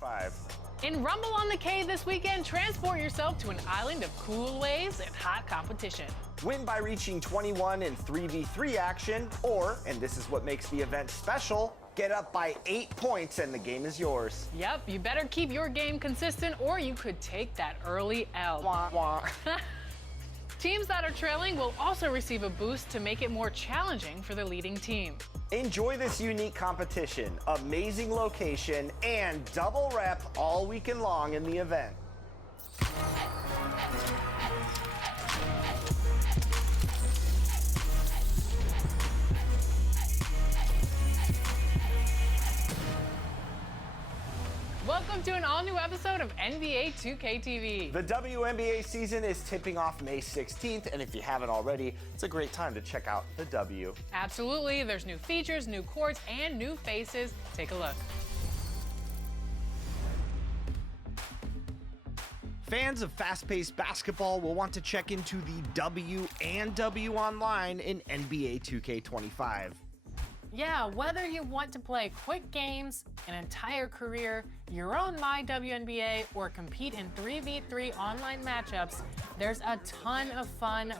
2K25. In Rumble on the K this weekend, transport yourself to an island of cool waves and hot competition. Win by reaching 21 in 3v3 action, or, and this is what makes the event special, get up by 8 points and the game is yours. Yep, you better keep your game consistent or you could take that early L. Wah, wah. Teams that are trailing will also receive a boost to make it more challenging for the leading team. Enjoy this unique competition, amazing location, and double rep all weekend long in the event. Welcome to an all-new episode of NBA 2K TV. The WNBA season is tipping off May 16th, and if you haven't already, it's a great time to check out the W. Absolutely, there's new features, new courts, and new faces. Take a look. Fans of fast-paced basketball will want to check into the W and W Online in NBA 2K25. Yeah, whether you want to play quick games, an entire career, your own My WNBA, or compete in 3v3 online matchups, there's a ton of fun.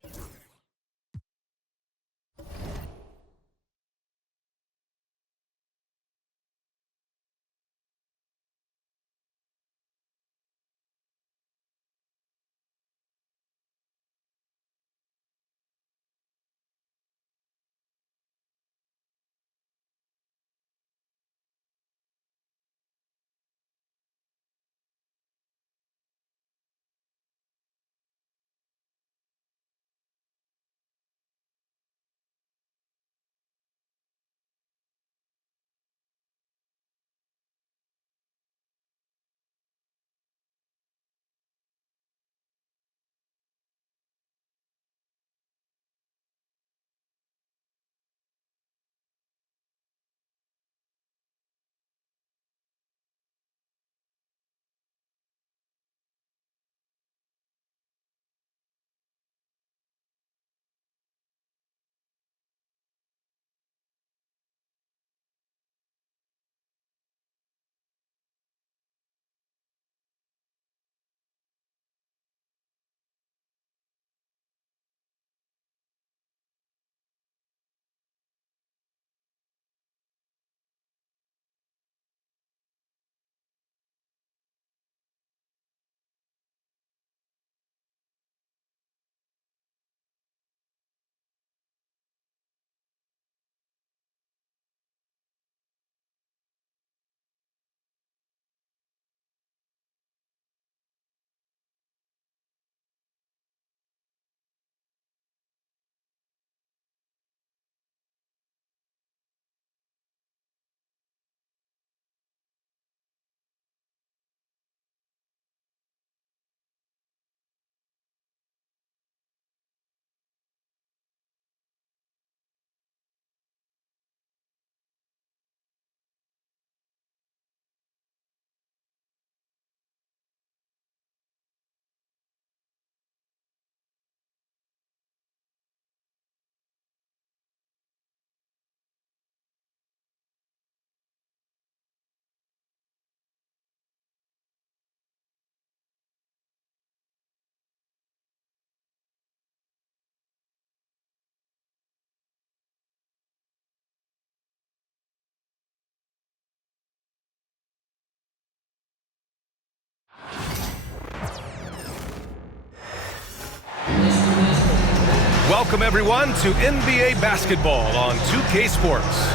Welcome everyone to NBA basketball on 2K Sports.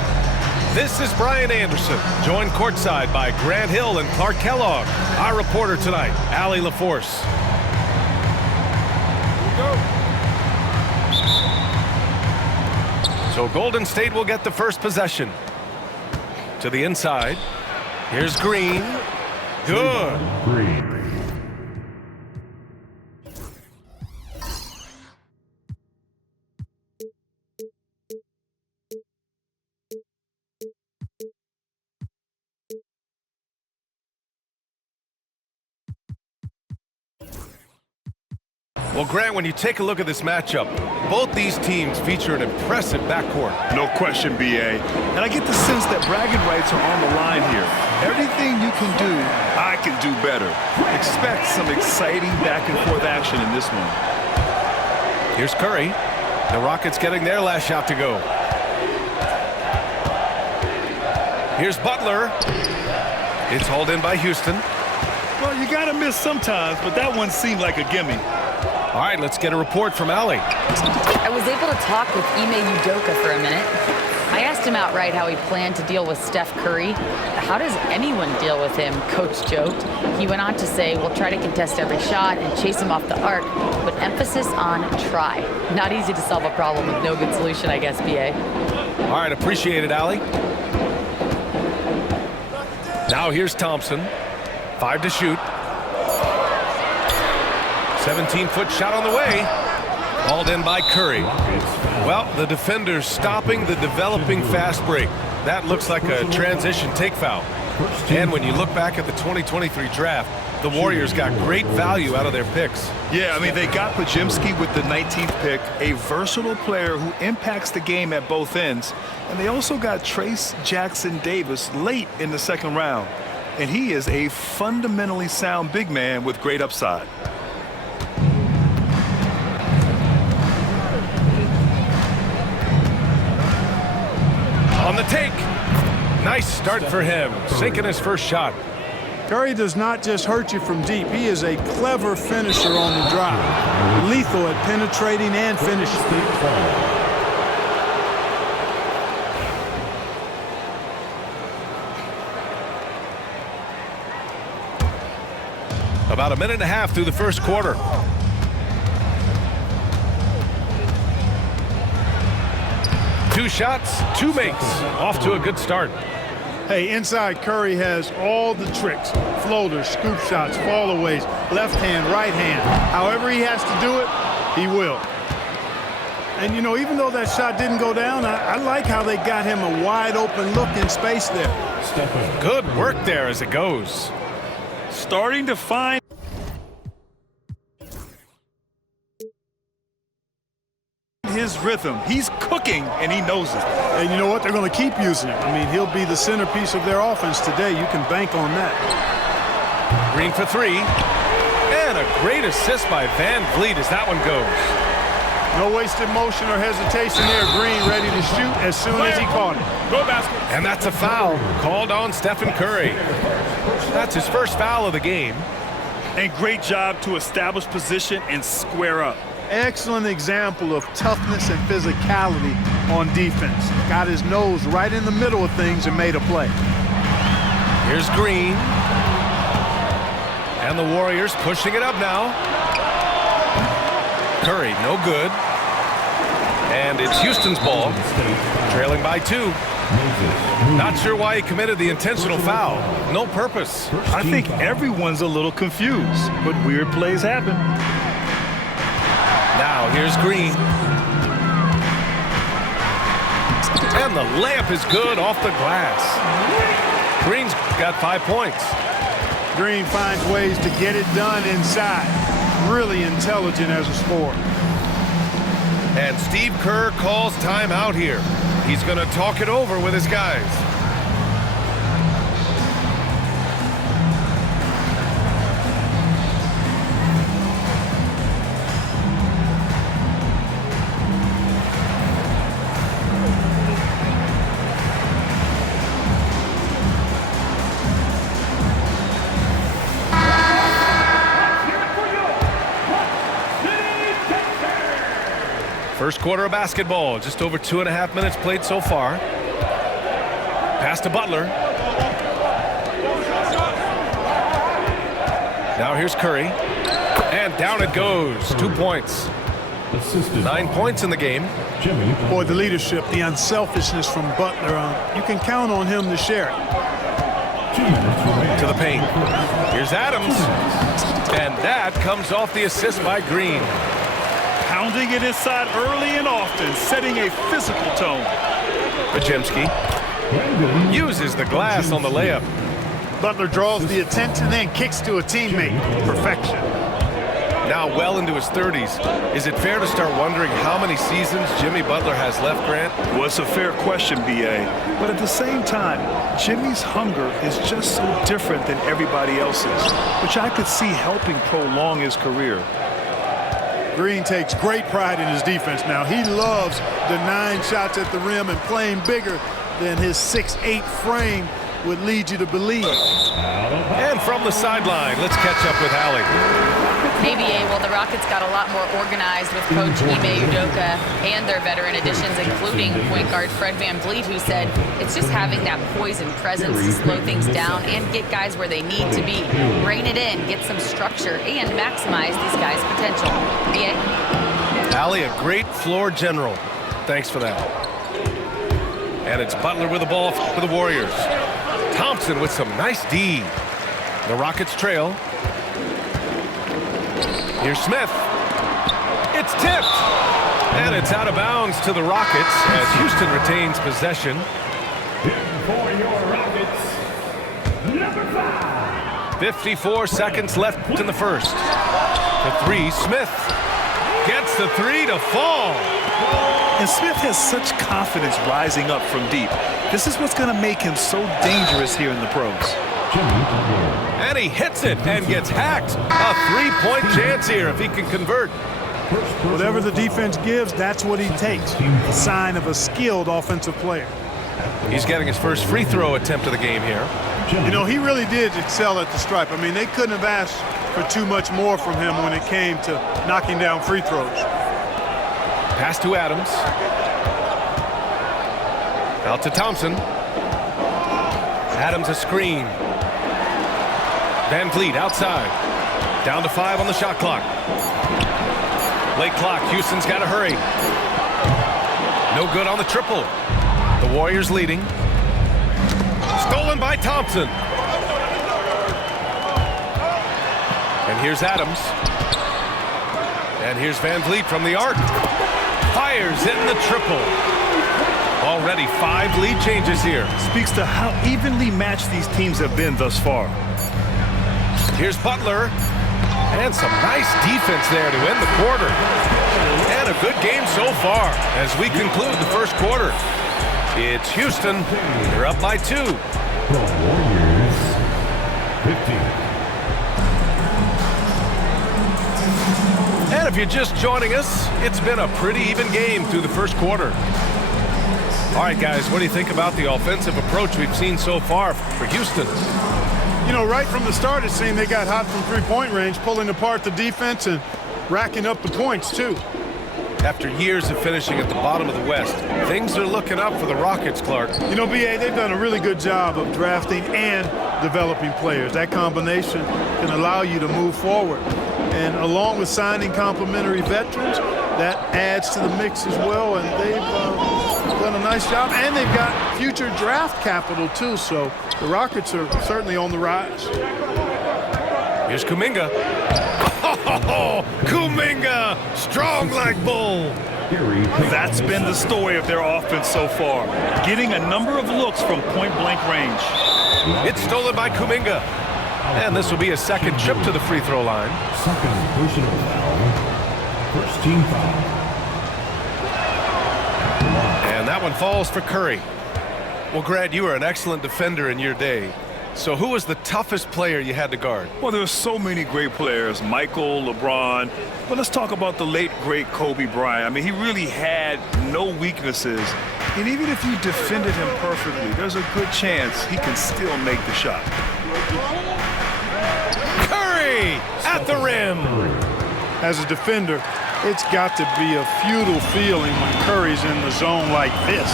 This is Brian Anderson, joined courtside by Grant Hill and Clark Kellogg. Our reporter tonight, Allie LaForce. So Golden State will get the first possession. To the inside. Here's Green. Good. Green. Well, Grant, when you take a look at this matchup, both these teams feature an impressive backcourt. No question, B.A. And I get the sense that bragging rights are on the line here. Everything you can do, I can do better. Expect some exciting back-and-forth action in this one. Here's Curry. The Rockets getting their last shot to go. Here's Butler. It's hauled in by Houston. Well, you got to miss sometimes, but that one seemed like a gimme. All right, let's get a report from Allie. I was able to talk with Ime Udoka for a minute. I asked him outright how he planned to deal with Steph Curry. How does anyone deal with him, Coach joked. He went on to say, we'll try to contest every shot and chase him off the arc, but emphasis on try. Not easy to solve a problem with no good solution, I guess, BA. All right, appreciate it, Allie. Now here's Thompson. 5 to shoot. 17-foot shot on the way. Hauled in by Curry. Well, the defender's stopping the developing fast break. That looks like a transition take foul. And when you look back at the 2023 draft, the Warriors got great value out of their picks. Yeah, I mean, they got Podziemski with the 19th pick, a versatile player who impacts the game at both ends. And they also got Trace Jackson Davis late in the second round. And he is a fundamentally sound big man with great upside. On the take. Nice start for him, sinking his first shot. Curry does not just hurt you from deep. He is a clever finisher on the drive. Lethal at penetrating and finishing. About a minute and a half through the first quarter. Two shots, 2 makes. Off to a good start. Hey, inside Curry has all the tricks. Floaters, scoop shots, fallaways, left hand, right hand. However he has to do it, he will. And, you know, even though that shot didn't go down, I like how they got him a wide open look in space there. Good work there as it goes. Starting to find his rhythm. He's cooking, and he knows it. And you know what? They're going to keep using him. I mean, he'll be the centerpiece of their offense today. You can bank on that. Green for 3. And a great assist by Van Vliet as that one goes. No wasted motion or hesitation there. Green ready to shoot as soon as he caught it. Go basket. And that's a foul called on Stephen Curry. That's his first foul of the game. And great job to establish position and square up. Excellent example of toughness and physicality on defense. Got his nose right in the middle of things and made a play. Here's Green. And the Warriors pushing it up now. Curry, no good. And it's Houston's ball, trailing by 2. Not sure why he committed the intentional foul. No purpose. I think everyone's a little confused, but weird plays happen. Now here's Green. And the layup is good off the glass. Green's got 5 points. Green finds ways to get it done inside. Really intelligent as a scorer. And Steve Kerr calls timeout here. He's going to talk it over with his guys. First quarter of basketball, just over 2.5 minutes played so far. Pass to Butler. Now here's Curry. And down it goes. 2 points. 9 points in the game. Boy, the leadership, the unselfishness from Butler, you can count on him to share it. To the paint. Here's Adams. And that comes off the assist by Green. Pounding it inside early and often, setting a physical tone. Podziemski uses the glass on the layup. Butler draws the attention, then kicks to a teammate. Perfection. now well into his 30s. Is it fair to start wondering how many seasons Jimmy Butler has left, Grant? Well, it's a fair question, B.A. But at the same time, Jimmy's hunger is just so different than everybody else's, which I could see helping prolong his career. Green takes great pride in his defense now. He loves denying shots at the rim and playing bigger than his 6'8" frame would lead you to believe. And from the sideline, let's catch up with Allie. Maybe, well, the Rockets got a lot more organized with Coach Ime Udoka and their veteran additions, including point guard Fred VanVleet, who said it's just having that poise and presence to slow things down and get guys where they need to be. Rein it in, get some structure, and maximize these guys' potential. B.A.? Allie, a great floor general. Thanks for that. And it's Butler with the ball for the Warriors. Thompson with some nice D. The Rockets trail. Here's Smith. It's tipped. And it's out of bounds to the Rockets as Houston retains possession. For your Rockets, number 5. 54 seconds left in the first. The three, Smith gets the three to fall. And Smith has such confidence rising up from deep. This is what's going to make him so dangerous here in the pros. And he hits it and gets hacked. A three-point chance here if he can convert. Whatever the defense gives, that's what he takes. A sign of a skilled offensive player. He's getting his first free throw attempt of the game here. You know, he really did excel at the stripe. I mean, they couldn't have asked for too much more from him when it came to knocking down free throws. Pass to Adams. Out to Thompson. Adams a screen. VanVleet outside. Down to 5 on the shot clock. Late clock. Houston's got to hurry. No good on the triple. The Warriors leading. Stolen by Thompson. And here's Adams. And here's VanVleet from the arc. Fires in the triple. Already 5 lead changes here. Speaks to how evenly matched these teams have been thus far. Here's Butler. And some nice defense there to end the quarter. And a good game so far as we conclude the first quarter. It's Houston. They're up by 2. The Warriors, 15. And if you're just joining us, it's been a pretty even game through the first quarter. All right, guys, what do you think about the offensive approach we've seen so far for Houston? You know, right from the start, it seemed they got hot from three-point range, pulling apart the defense and racking up the points, too. After years of finishing at the bottom of the West, things are looking up for the Rockets, Clark. You know, B.A., they've done a really good job of drafting and developing players. That combination can allow you to move forward. And along with signing complementary veterans, that adds to the mix as well. And they've done a nice job. And they've got future draft capital, too. So the Rockets are certainly on the rise. Here's Kuminga. Oh, Kuminga, strong like bull. That's been the story of their offense so far. Getting a number of looks from point-blank range. It's stolen by Kuminga. And this will be a second trip to the free throw line. Second personal foul. First team foul. And that one falls for Curry. Well, Grant, you were an excellent defender in your day. So who was the toughest player you had to guard? Well, there are so many great players, Michael, LeBron. But let's talk about the late, great Kobe Bryant. I mean, he really had no weaknesses. And even if you defended him perfectly, there's a good chance he can still make the shot. Curry at the rim. As a defender, it's got to be a futile feeling when Curry's in the zone like this.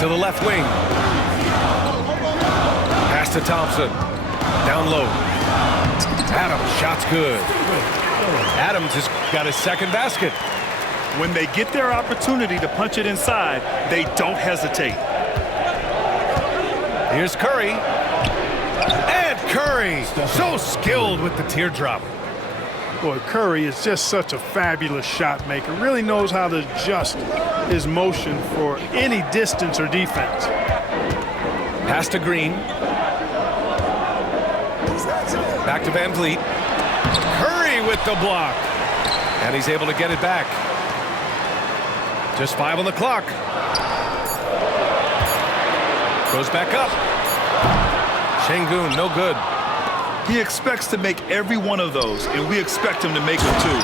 To the left wing. Pass to Thompson. Down low. Adams, shot's good. Adams has got his second basket. When they get their opportunity to punch it inside, they don't hesitate. Here's Curry. And Curry, so skilled with the teardrop. Boy, Curry is just such a fabulous shot maker. Really knows how to adjust his motion for any distance or defense. Pass to Green. Back to VanVleet. Curry with the block. And he's able to get it back. Just 5 on the clock. Goes back up. Şengün, no good. He expects to make every one of those, and we expect him to make them too.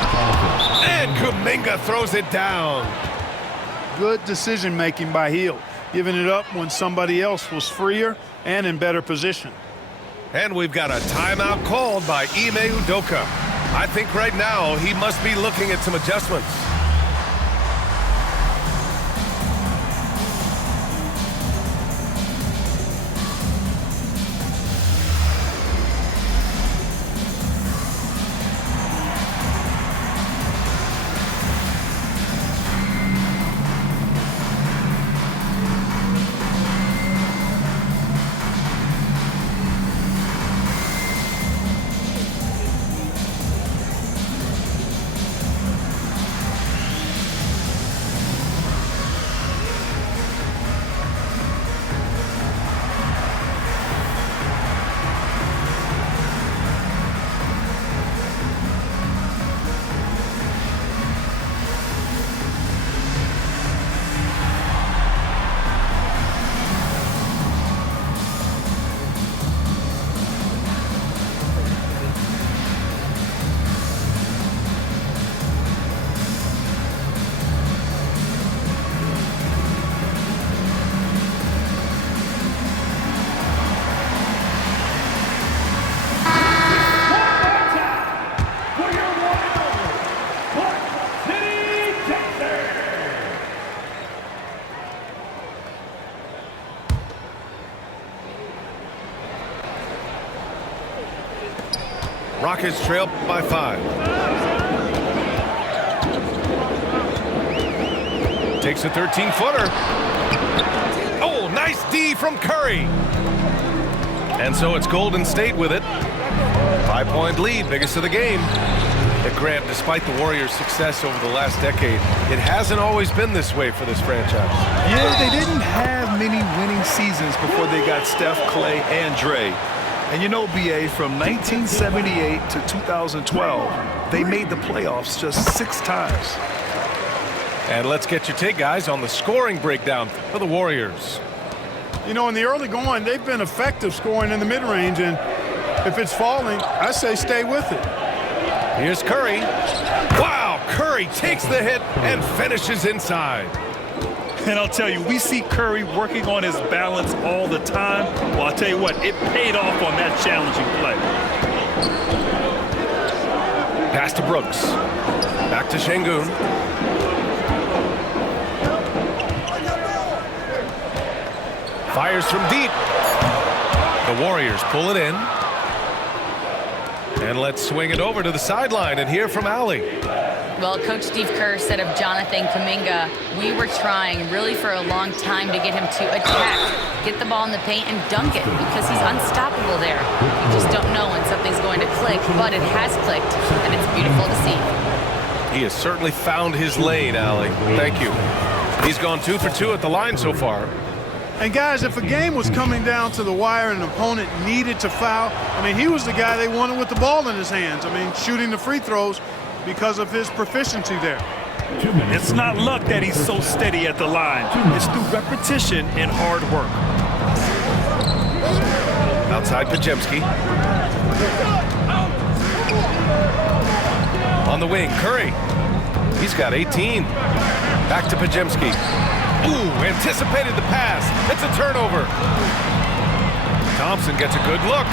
And Kuminga throws it down. Good decision-making by Hield, giving it up when somebody else was freer and in better position. And we've got a timeout called by Ime Udoka. I think right now he must be looking at some adjustments. Rockets trail by 5. Takes a 13-footer. Oh, nice D from Curry. And so it's Golden State with it. 5-point lead, biggest of the game. But Grant, despite the Warriors' success over the last decade, it hasn't always been this way for this franchise. Yeah, they didn't have many winning seasons before they got Steph, Clay, and Dre. And you know, BA, from 1978 to 2012, they made the playoffs just 6 times. And let's get your take, guys, on the scoring breakdown for the Warriors. You know, in the early going, they've been effective scoring in the mid-range, and if it's falling, I say stay with it. Here's Curry. Wow, Curry takes the hit and finishes inside. And I'll tell you, we see Curry working on his balance all the time. Well, I'll tell you what, it paid off on that challenging play. Pass to Brooks. Back to Şengün. Fires from deep. The Warriors pull it in. And let's swing it over to the sideline and hear from Allie. Well, Coach Steve Kerr said of Jonathan Kuminga, we were trying really for a long time to get him to attack, get the ball in the paint and dunk it because he's unstoppable there. You just don't know when something's going to click, but it has clicked, and it's beautiful to see. He has certainly found his lane, Allie. Thank you. He's gone 2 for 2 at the line so far. And guys, if a game was coming down to the wire and an opponent needed to foul, I mean, he was the guy they wanted with the ball in his hands. I mean, shooting the free throws because of his proficiency there. It's not luck that he's so steady at the line. It's through repetition and hard work. Outside Podziemski. On the wing, Curry. He's got 18. Back to Podziemski. Ooh, anticipated the pass. It's a turnover. Thompson gets a good look.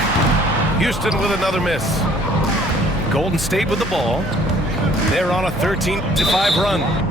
Houston with another miss. Golden State with the ball. They're on a 13-5 run.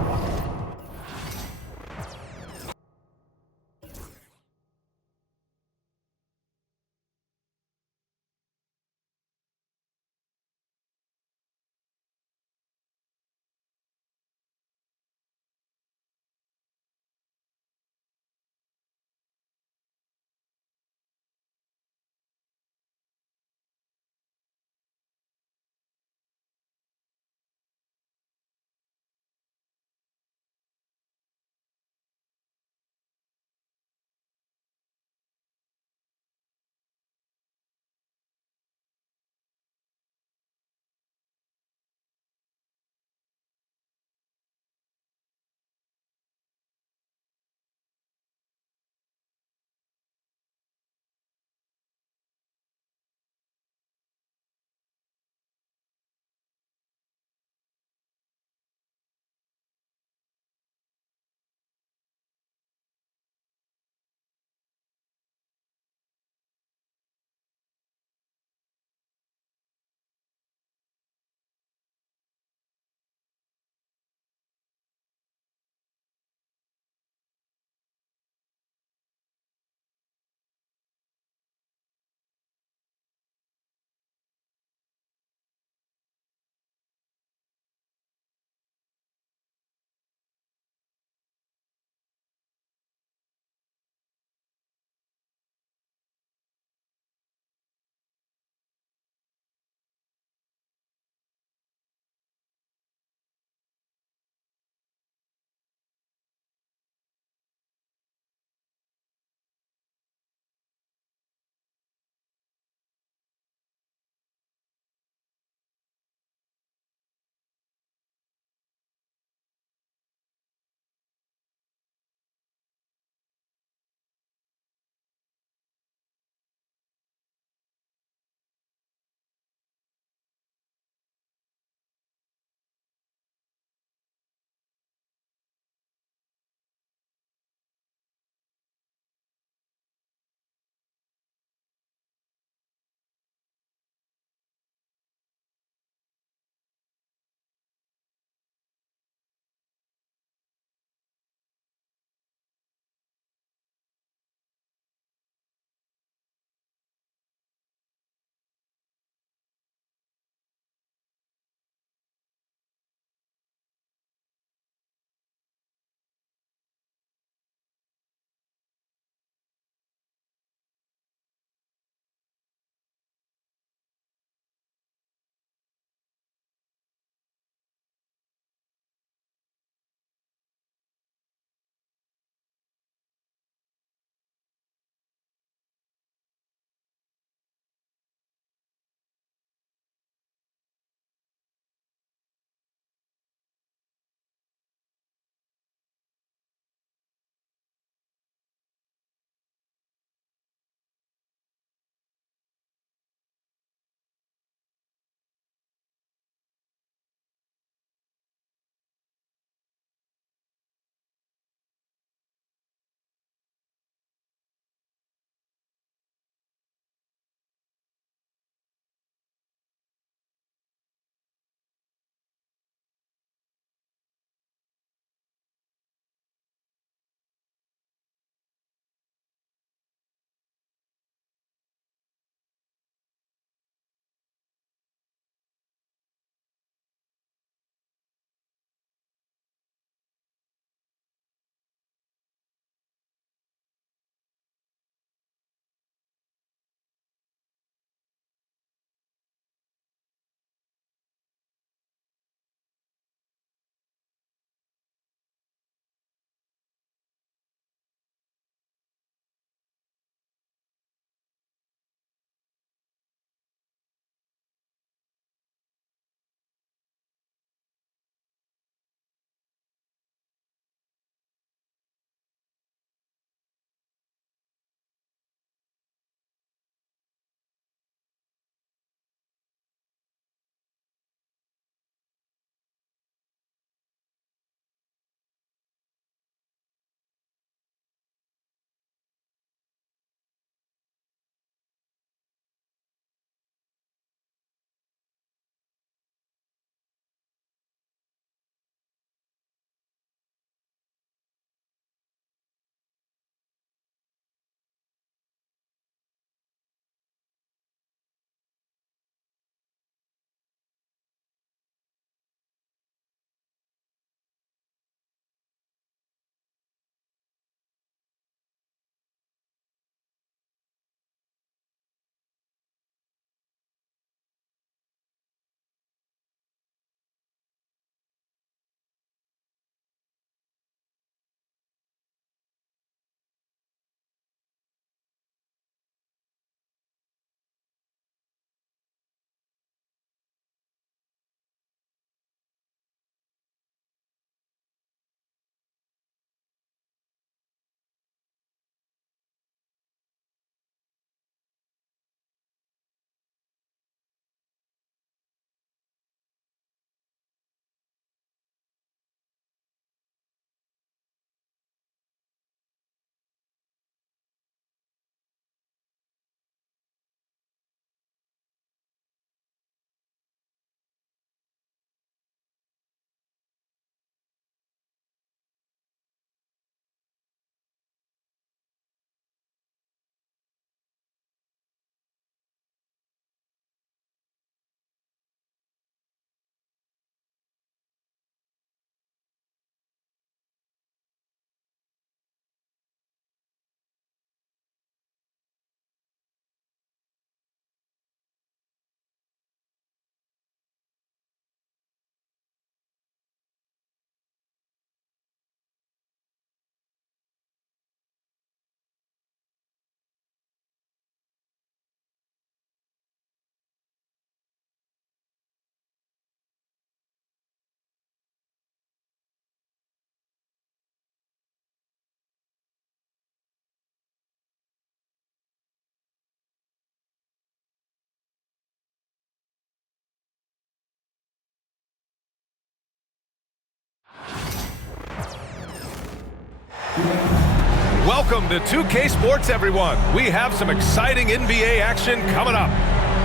Welcome to 2K Sports, everyone. We have some exciting NBA action coming up.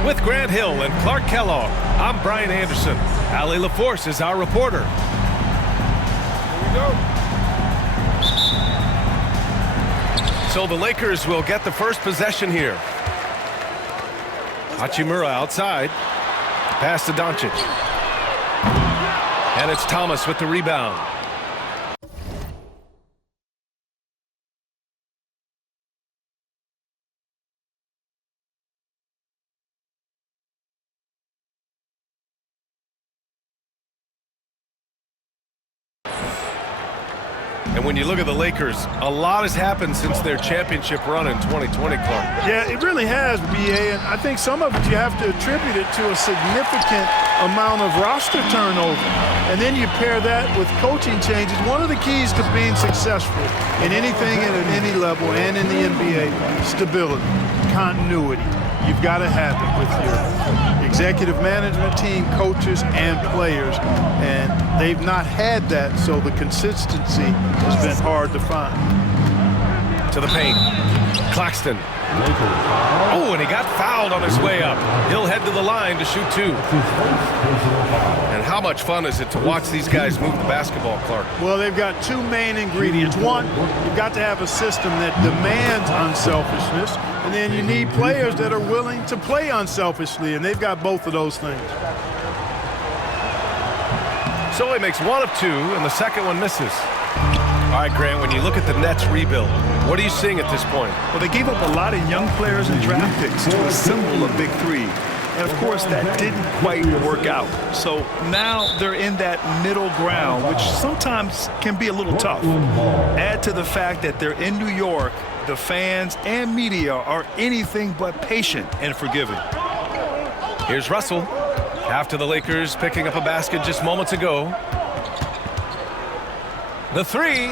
With Grant Hill and Clark Kellogg, I'm Brian Anderson. Allie LaForce is our reporter. Here we go. So the Lakers will get the first possession here. Hachimura outside. Pass to Doncic. And it's Thomas with the rebound. And when you look at the Lakers, a lot has happened since their championship run in 2020, Clark. Yeah, it really has, B.A., and I think some of it you have to attribute it to a significant amount of roster turnover. And then you pair that with coaching changes. One of the keys to being successful in anything and at any level and in the NBA, stability, continuity. You've got to have it with your executive management team, coaches, and players. And they've not had that, so the consistency has been hard to find. To the paint. Claxton. Oh, and he got fouled on his way up. He'll head to the line to shoot two. And how much fun is it to watch these guys move the basketball, Clark? Well, they've got two main ingredients. One, you've got to have a system that demands unselfishness, and then you need players that are willing to play unselfishly, and they've got both of those things. So he makes one of two, and the second one misses. All right, Grant, when you look at the Nets rebuild, what are you seeing at this point? Well, they gave up a lot of young players and draft picks to assemble a big three. And, of course, that didn't quite work out. So now they're in that middle ground, which sometimes can be a little tough. Add to the fact that they're in New York, the fans and media are anything but patient and forgiving. Here's Russell. After the Lakers picking up a basket just moments ago. The three.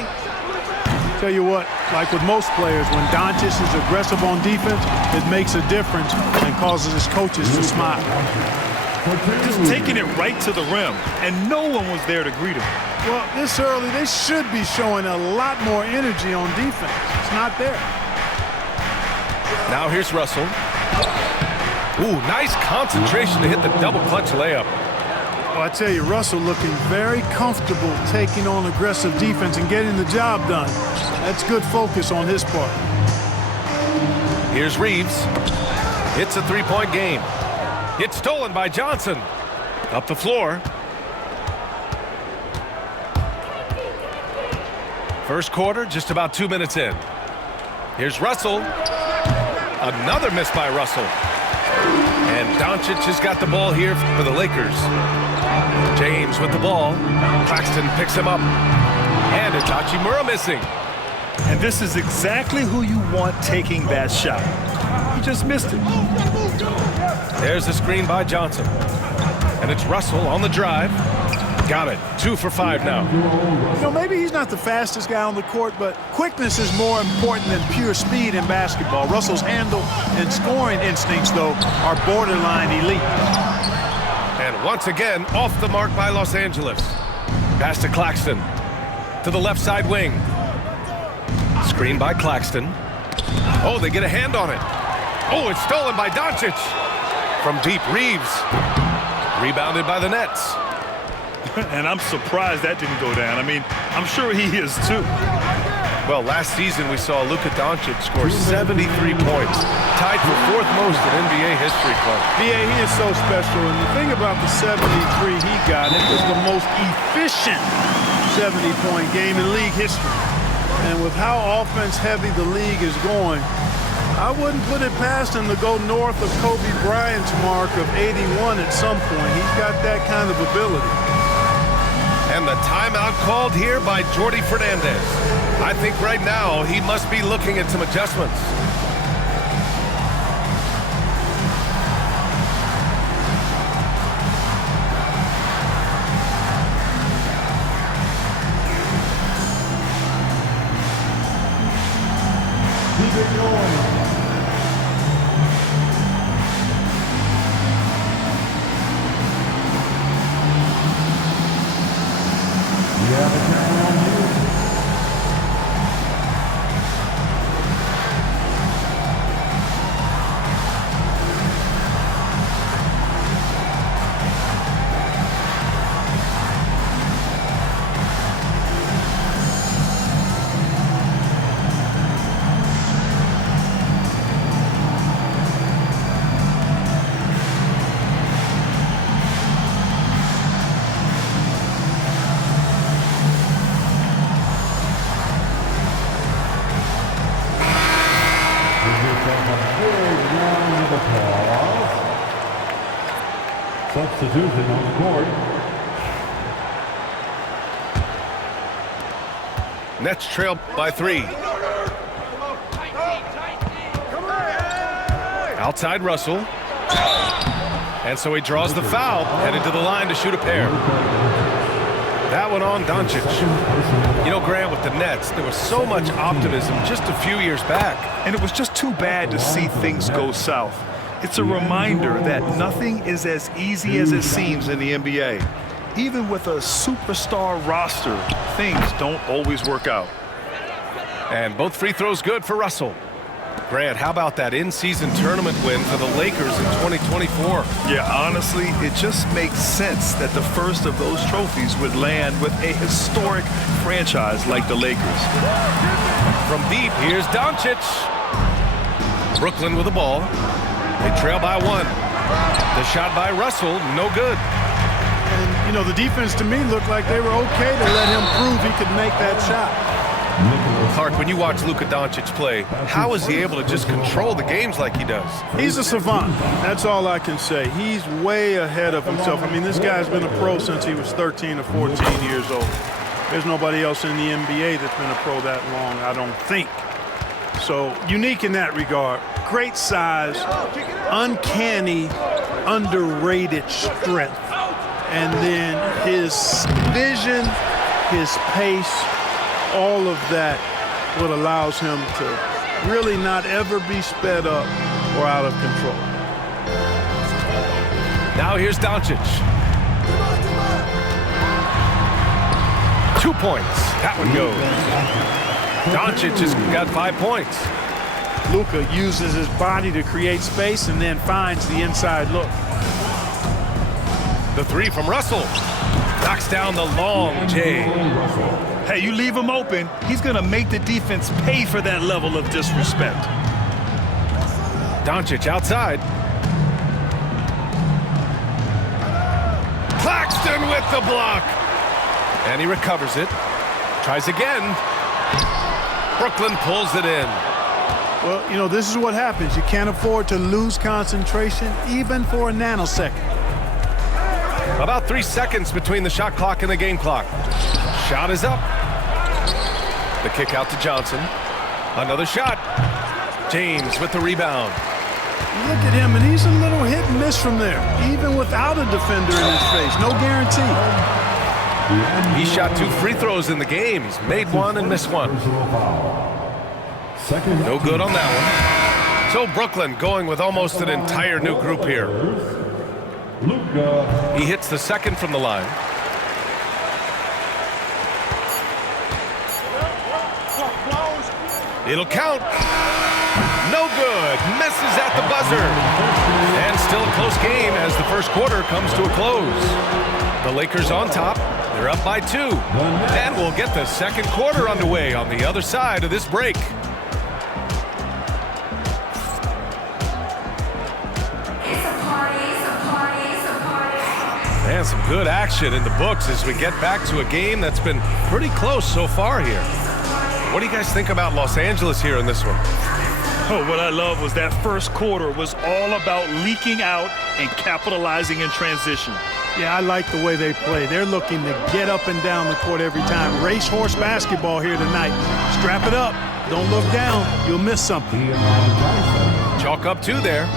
Tell you what, like with most players, when Doncic is aggressive on defense, it makes a difference and causes his coaches to smile. Just taking it right to the rim, and no one was there to greet him. Well, this early, they should be showing a lot more energy on defense. It's not there. Now here's Russell. Ooh, nice concentration to hit the double clutch layup. Well, I tell you, Russell looking very comfortable taking on aggressive defense and getting the job done. That's good focus on his part. Here's Reeves. It's a three-point game. It's stolen by Johnson. Up the floor. First quarter, just about 2 minutes in. Here's Russell. Another miss by Russell. And Doncic has got the ball here for the Lakers. James with the ball. Claxton picks him up. And it's Hachimura missing. And this is exactly who you want taking that shot. He just missed it. There's the screen by Johnson. And it's Russell on the drive. Got it. 2 for 5 now. You know, maybe he's not the fastest guy on the court, but quickness is more important than pure speed in basketball. Russell's handle and scoring instincts, though, are borderline elite. And once again, off the mark by Los Angeles. Pass to Claxton. To the left side wing. Screen by Claxton. Oh, they get a hand on it. Oh, it's stolen by Doncic. From deep, Reeves. Rebounded by the Nets. And I'm surprised that didn't go down. I mean, I'm sure he is too. Well, last season we saw Luka Doncic score 73 points, tied for 4th most in NBA history, Clark. B.A., he is so special, and the thing about the 73 he got, it was the most efficient 70-point game in league history. And with how offense-heavy the league is going, I wouldn't put it past him to go north of Kobe Bryant's mark of 81 at some point. He's got that kind of ability. And the timeout called here by Jordi Fernandez. I think right now he must be looking at some adjustments. Keep it going. Substitution on the court. Nets trail by 3. Outside Russell. And so he draws the foul, headed to the line to shoot a pair. That one on Doncic. You know, Grant, with the Nets, there was so much optimism just a few years back. And it was just too bad to see things go south. It's a reminder that nothing is as easy as it seems in the NBA. Even with a superstar roster, things don't always work out. And both free throws good for Russell. Grant, how about that in-season tournament win for the Lakers in 2024? Yeah, honestly, it just makes sense that the first of those trophies would land with a historic franchise like the Lakers. From deep, here's Doncic. Brooklyn with the ball. They trail by 1. The shot by Russell, no good. And, you know, the defense to me looked like they were okay to let him prove he could make that shot. Clark, when you watch Luka Doncic play, how is he able to just control the games like he does? He's a savant. That's all I can say. He's way ahead of himself. I mean, this guy's been a pro since he was 13 or 14 years old. There's nobody else in the NBA that's been a pro that long, I don't think. So, unique in that regard. Great size, uncanny, underrated strength. And then his vision, his pace, all of that what allows him to really not ever be sped up or out of control. Now here's Doncic. 2 points. That one goes. Doncic has got 5 points. Luka uses his body to create space and then finds the inside look. The 3 from Russell. Knocks down the long J. Hey, you leave him open, he's going to make the defense pay for that level of disrespect. Doncic outside. Claxton with the block. And he recovers it. Tries again. Brooklyn pulls it in. Well, you know, this is what happens. You can't afford to lose concentration even for a nanosecond. About 3 seconds between the shot clock and the game clock. Shot is up. The kick out to Johnson. Another shot. James with the rebound. You look at him, and he's a little hit and miss from there, even without a defender in his face. No guarantee. He shot 2 free throws in the game. He's made 1 and missed 1. No good on that one. So Brooklyn going with almost an entire new group here. He hits the second from the line. It'll count. No good. Misses at the buzzer. And still a close game as the first quarter comes to a close. The Lakers on top. They're up by 2. And we'll get the second quarter underway on the other side of this break. And some good action in the books as we get back to a game that's been pretty close so far here. What do you guys think about Los Angeles here in this one? Oh, what I love was that first quarter was all about leaking out and capitalizing in transition. Yeah, I like the way they play. They're looking to get up and down the court every time. Racehorse basketball here tonight. Strap it up. Don't look down. You'll miss something. Chalk up 2 there.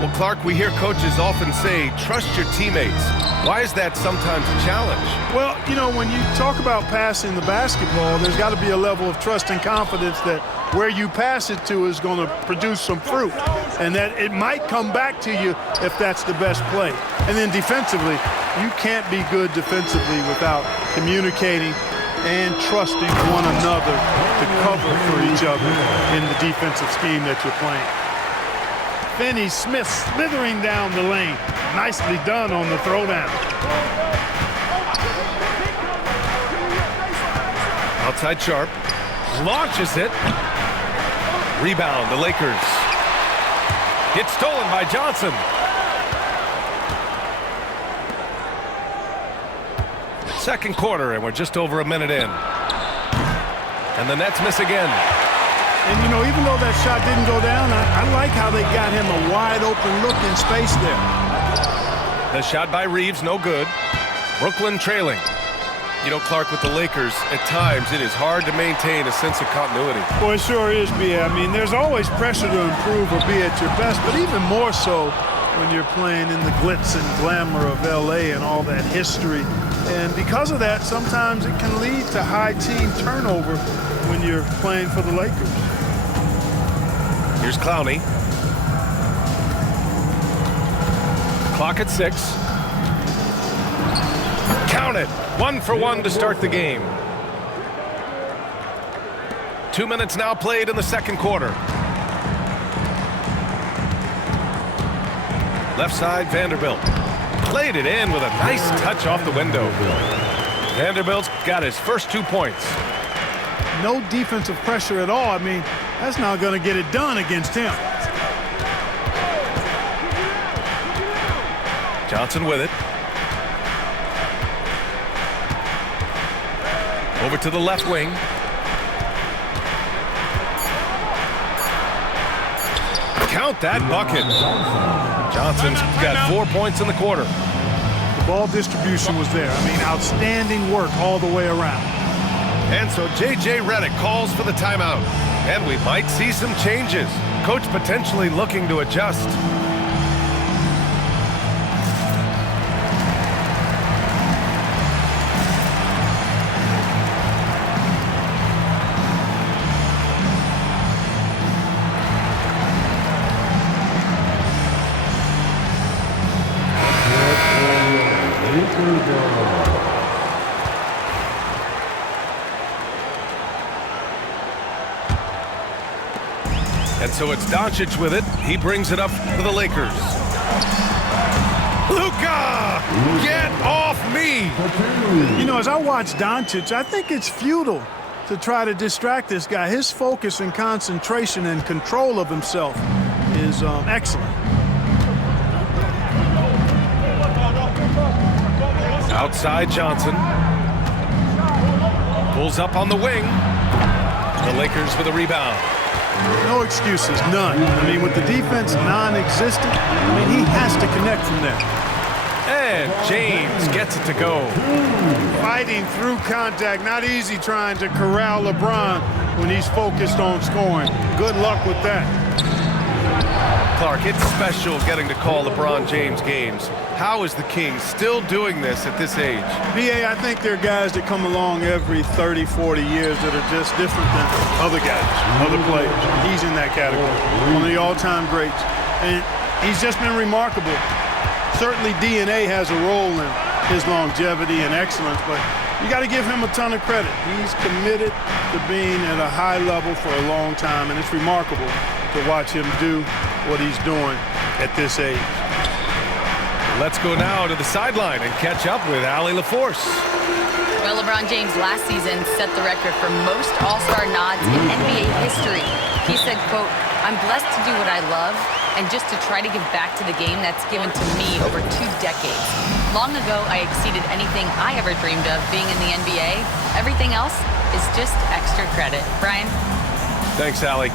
Well, Clark, we hear coaches often say, trust your teammates. Why is that sometimes a challenge? Well, you know, when you talk about passing the basketball, there's got to be a level of trust and confidence that where you pass it to is going to produce some fruit, and that it might come back to you if that's the best play. And then defensively, you can't be good defensively without communicating and trusting one another to cover for each other in the defensive scheme that you're playing. Finney Smith slithering down the lane. Nicely done on the throwdown. Outside Sharp. Launches it. Rebound, the Lakers. It's stolen by Johnson. Second quarter, and we're just over a minute in. And the Nets miss again. And, you know, even though that shot didn't go down, I like how they got him a wide open look in space there. The shot by Reeves, no good. Brooklyn trailing. You know, Clark, with the Lakers, at times it is hard to maintain a sense of continuity. Well, it sure is, B.A. I mean, there's always pressure to improve or be at your best, but even more so when you're playing in the glitz and glamour of L.A. and all that history. And because of that, sometimes it can lead to high team turnover when you're playing for the Lakers. Here's Clowney. Clock at 6. Count it. 1 for 1 to start the game. 2 minutes now played in the second quarter. Left side, Vanderbilt. Played it in with a nice touch off the window. Vanderbilt's got his first 2 points. No defensive pressure at all. I mean, that's not going to get it done against him. Johnson with it. Over to the left wing. Count that bucket. Johnson's got 4 points in the quarter. The ball distribution was there. I mean, outstanding work all the way around. And so J.J. Redick calls for the timeout. And we might see some changes. Coach potentially looking to adjust. And so it's Doncic with it. He brings it up for the Lakers. Luka, get off me! You know, as I watch Doncic, I think it's futile to try to distract this guy. His focus and concentration and control of himself is excellent. Outside Johnson. Pulls up on the wing. The Lakers for the rebound. No excuses, none. I mean, with the defense non-existent, I mean, he has to connect from there. And James gets it to go. Fighting through contact, not easy trying to corral LeBron when he's focused on scoring. Good luck with that. Clark, it's special getting to call LeBron James games. How is the King still doing this at this age? B.A., I think there are guys that come along every 30, 40 years that are just different than other guys, other players. He's in that category. One of the all-time greats. And he's just been remarkable. Certainly DNA has a role in his longevity and excellence, but you got to give him a ton of credit. He's committed to being at a high level for a long time, and it's remarkable to watch him do what he's doing at this age. Let's go now to the sideline and catch up with Allie LaForce. Well, LeBron James last season set the record for most All-Star nods in NBA history. He said, quote, "I'm blessed to do what I love and just to try to give back to the game that's given to me over 2 decades. Long ago, I exceeded anything I ever dreamed of being in the NBA. Everything else is just extra credit." Brian? Thanks, Allie.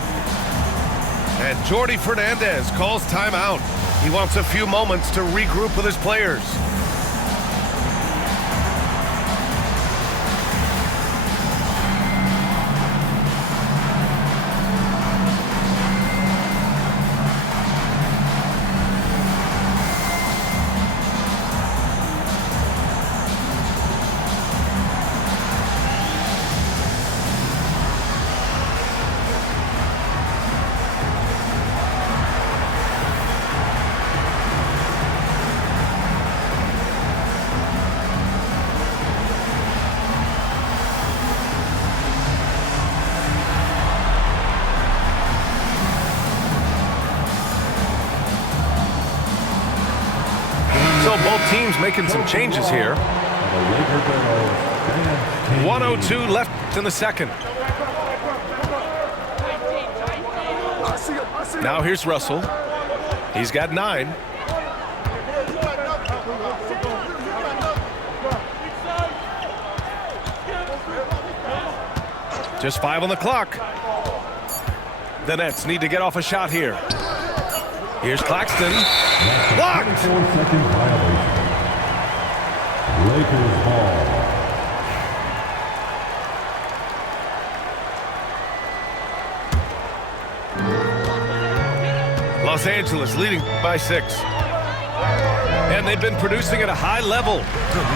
And Jordi Fernandez calls timeout. He wants a few moments to regroup with his players. So both teams making some changes here. 1:02 left in the second. Now here's Russell. He's got 9. Just 5 on the clock. The Nets need to get off a shot here. Here's Claxton. Blocked! 4-second violation. Lakers ball. Los Angeles leading by 6. And they've been producing at a high level.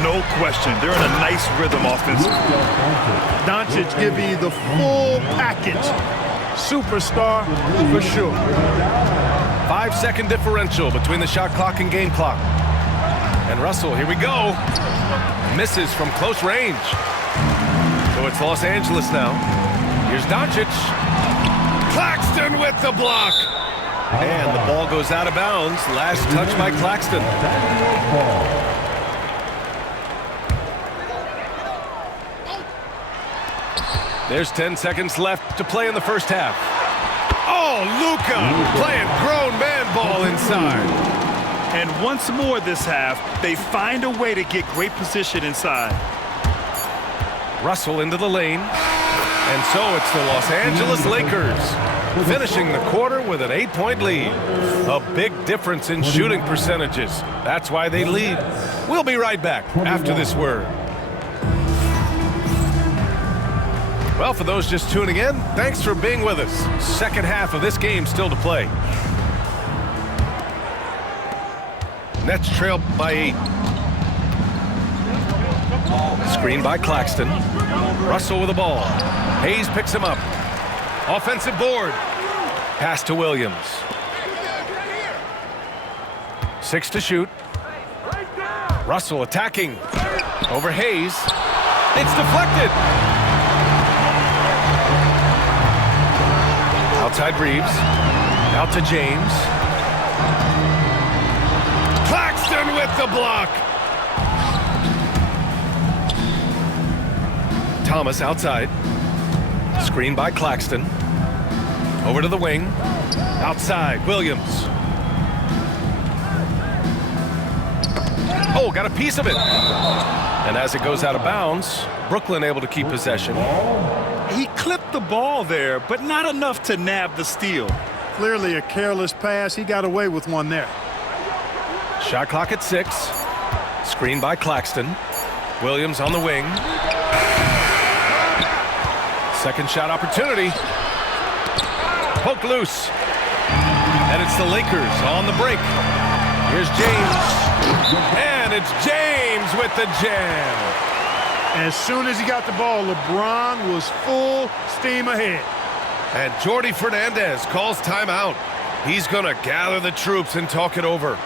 No question. They're in a nice rhythm offensively. Doncic giving you the full package. Superstar for sure. 5-second differential between the shot clock and game clock. And Russell, here we go. Misses from close range. So it's Los Angeles now. Here's Doncic. Claxton with the block. And the ball goes out of bounds. Last touch by Claxton. There's 10 seconds left to play in the first half. Oh, Luka playing grown man ball inside. And once more this half, they find a way to get great position inside. Russell into the lane. And so it's the Los Angeles Lakers finishing the quarter with an 8-point lead. A big difference in shooting percentages. That's why they lead. We'll be right back after this word. Well, for those just tuning in, thanks for being with us. Second half of this game still to play. Nets trail by 8. Screen by Claxton. Russell with the ball. Hayes picks him up. Offensive board. Pass to Williams. 6 to shoot. Russell attacking. Over Hayes. It's deflected. Outside Reeves. Out to James. Claxton with the block. Thomas outside. Screen by Claxton. Over to the wing. Outside, Williams. Oh, got a piece of it. And as it goes out of bounds, Brooklyn able to keep possession. He clipped the ball there, but not enough to nab the steal. Clearly a careless pass. He got away with one there. Shot clock at 6. Screen by Claxton. Williams on the wing. Second shot opportunity. Poke loose. And it's the Lakers on the break. Here's James. And it's James with the jam. As soon as he got the ball, LeBron was full steam ahead. And Jordi Fernandez calls timeout. He's going to gather the troops and talk it over.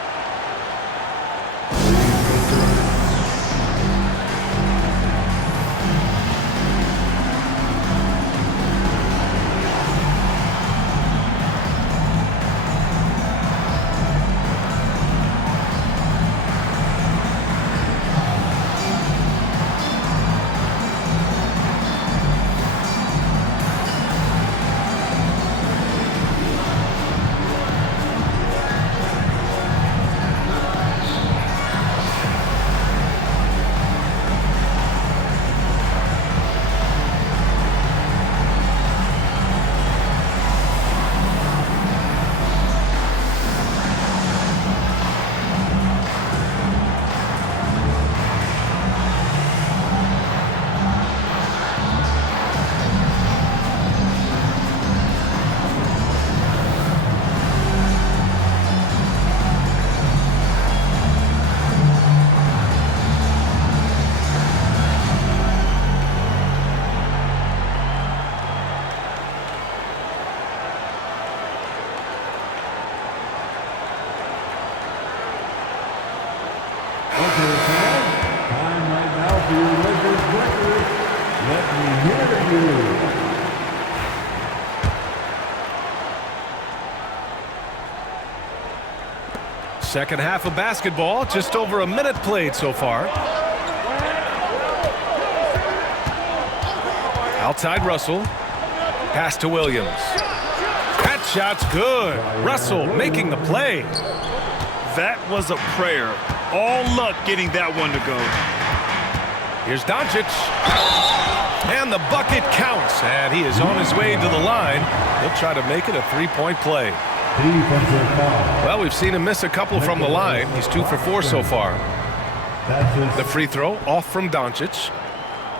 Time right now for your Lakers record. Let me hear you. Second half of basketball, just over a minute played so far. Outside Russell. Pass to Williams. That shot's good. Russell making the play. That was a prayer. All luck getting that one to go. Here's Doncic. And the bucket counts. And he is on his way to the line. He'll try to make it a three-point play. Defensive foul. Well, we've seen him miss a couple from the line. He's 2 for 4 so far. That's The free throw off from Doncic.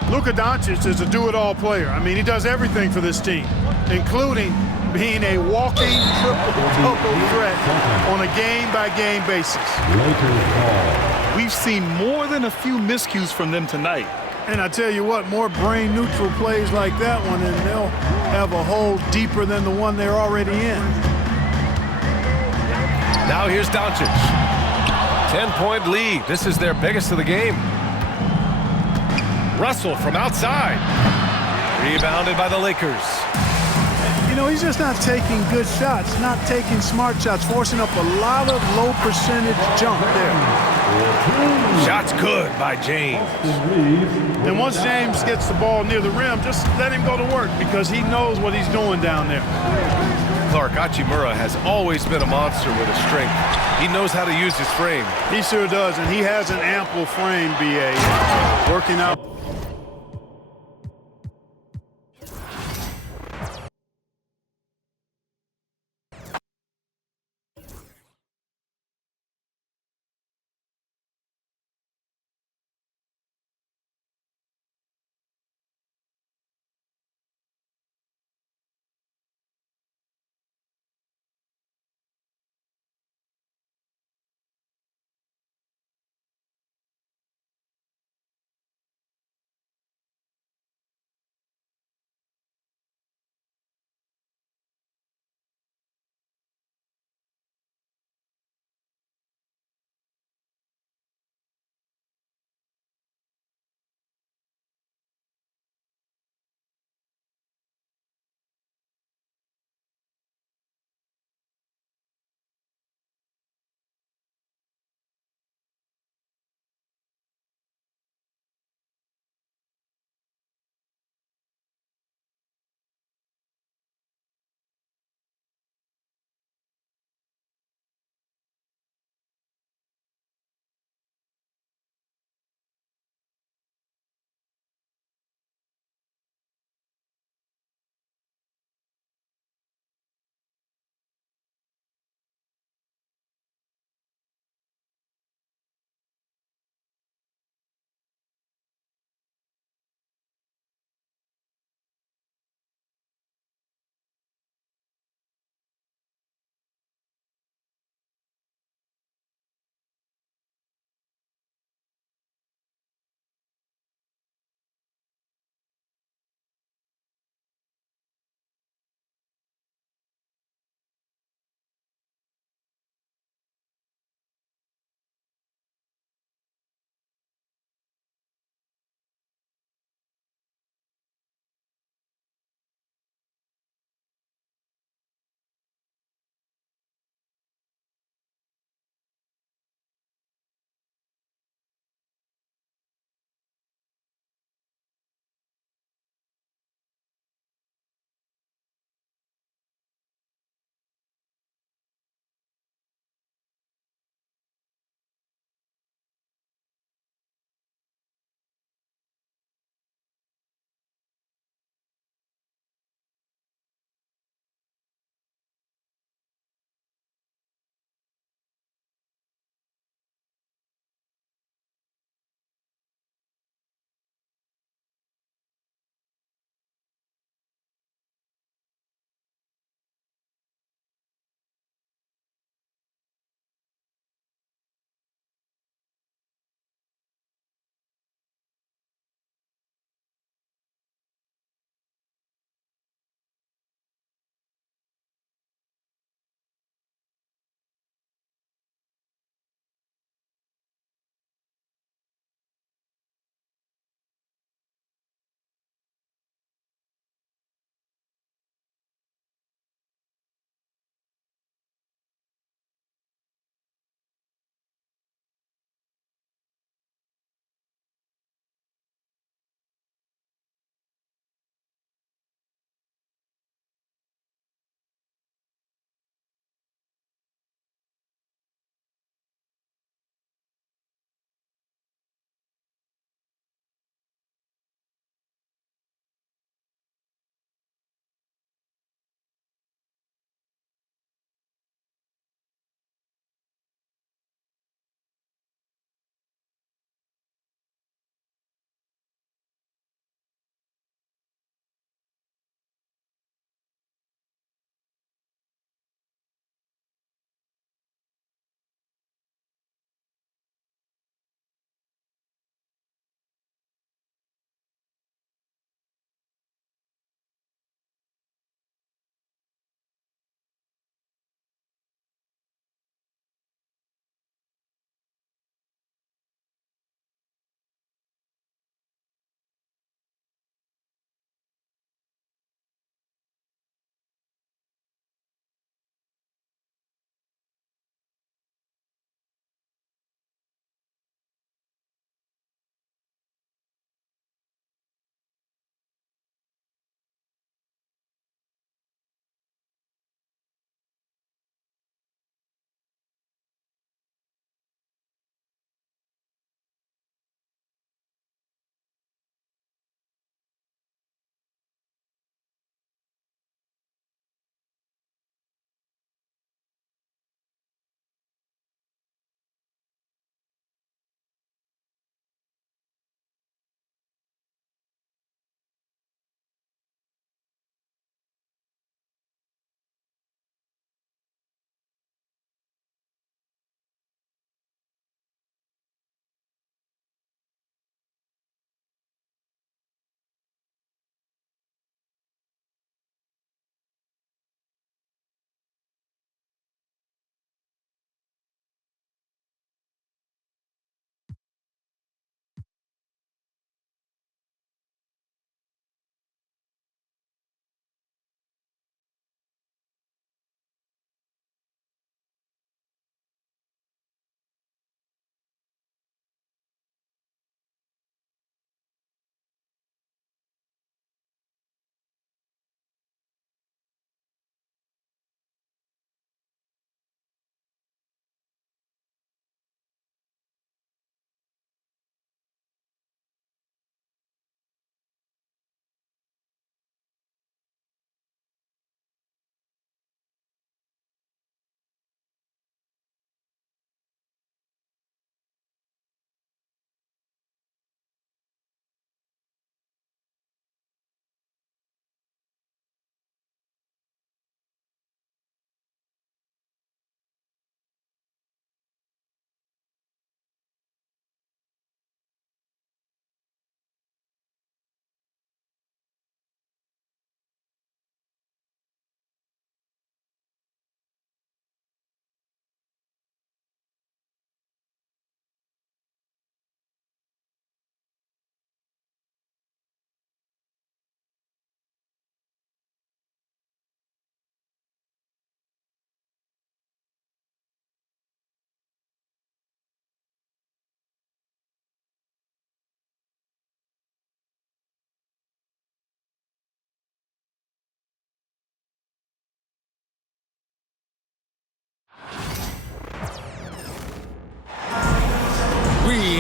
Luka Doncic is a do-it-all player. I mean, he does everything for this team, including being a walking triple-double threat on a game-by-game basis. Lakers ball. We've seen more than a few miscues from them tonight. And I tell you what, more brain-neutral plays like that one, and they'll have a hole deeper than the one they're already in. Now here's Doncic. 10-point lead. This is their biggest of the game. Russell from outside. Rebounded by the Lakers. You know, he's just not taking good shots, not taking smart shots, forcing up a lot of low percentage jump there. Shots good by James. And once James gets the ball near the rim, just let him go to work because he knows what he's doing down there. Clark, Hachimura has always been a monster with his strength. He knows how to use his frame. He sure does, and he has an ample frame, B.A. Working out.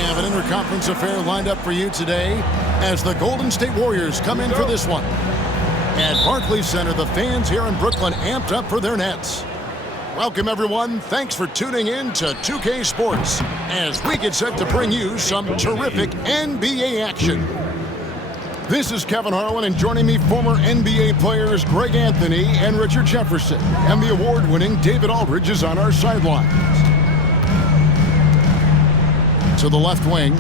have an interconference affair lined up for you today as the Golden State Warriors come in for this one. At Barclays Center, the fans here in Brooklyn amped up for their Nets. Welcome, everyone. Thanks for tuning in to 2K Sports as we get set to bring you some terrific NBA action. This is Kevin Harlan, and joining me, former NBA players Greg Anthony and Richard Jefferson. And the award-winning David Aldridge is on our sidelines. To the left wing.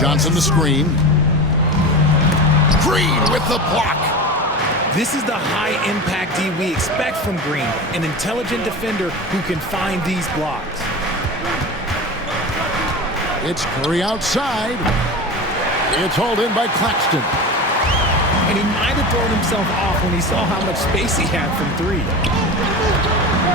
Johnson the screen. Green with the block. This is the high-impact D we expect from Green, an intelligent defender who can find these blocks. It's Curry outside. It's hauled in by Claxton. And he might have thrown himself off when he saw how much space he had from three.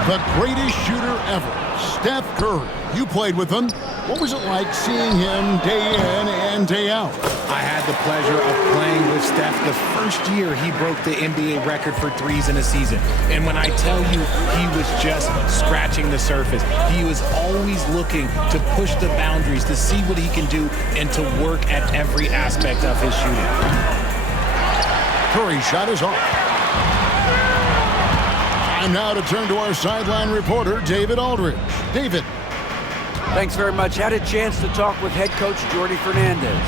The greatest shooter ever, Steph Curry. You played with him. What was it like seeing him day in and day out? I had the pleasure of playing with Steph the first year he broke the NBA record for threes in a season. And when I tell you he was just scratching the surface, he was always looking to push the boundaries, to see what he can do, and to work at every aspect of his shooting. Curry's shot is off. Time now to turn to our sideline reporter, David Aldridge. David. Thanks very much. Had a chance to talk with head coach Jordi Fernandez.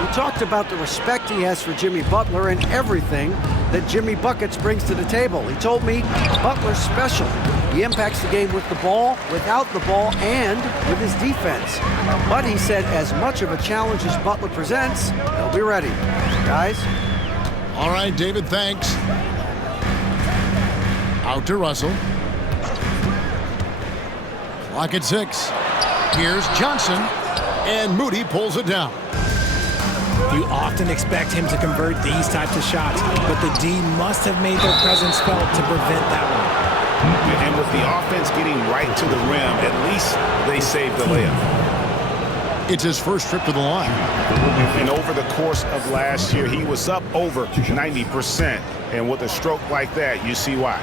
We talked about the respect he has for Jimmy Butler and everything that Jimmy Buckets brings to the table. He told me Butler's special. He impacts the game with the ball, without the ball, and with his defense. But he said as much of a challenge as Butler presents, he'll be ready. Guys? All right, David, thanks. Out to Russell. Clock at 6. Here's Johnson, and Moody pulls it down. You often expect him to convert these types of shots, but the D must have made their presence felt to prevent that one. And with the offense getting right to the rim, at least they saved the layup. It's his first trip to the line. And over the course of last year, he was up over 90%. And with a stroke like that, you see why.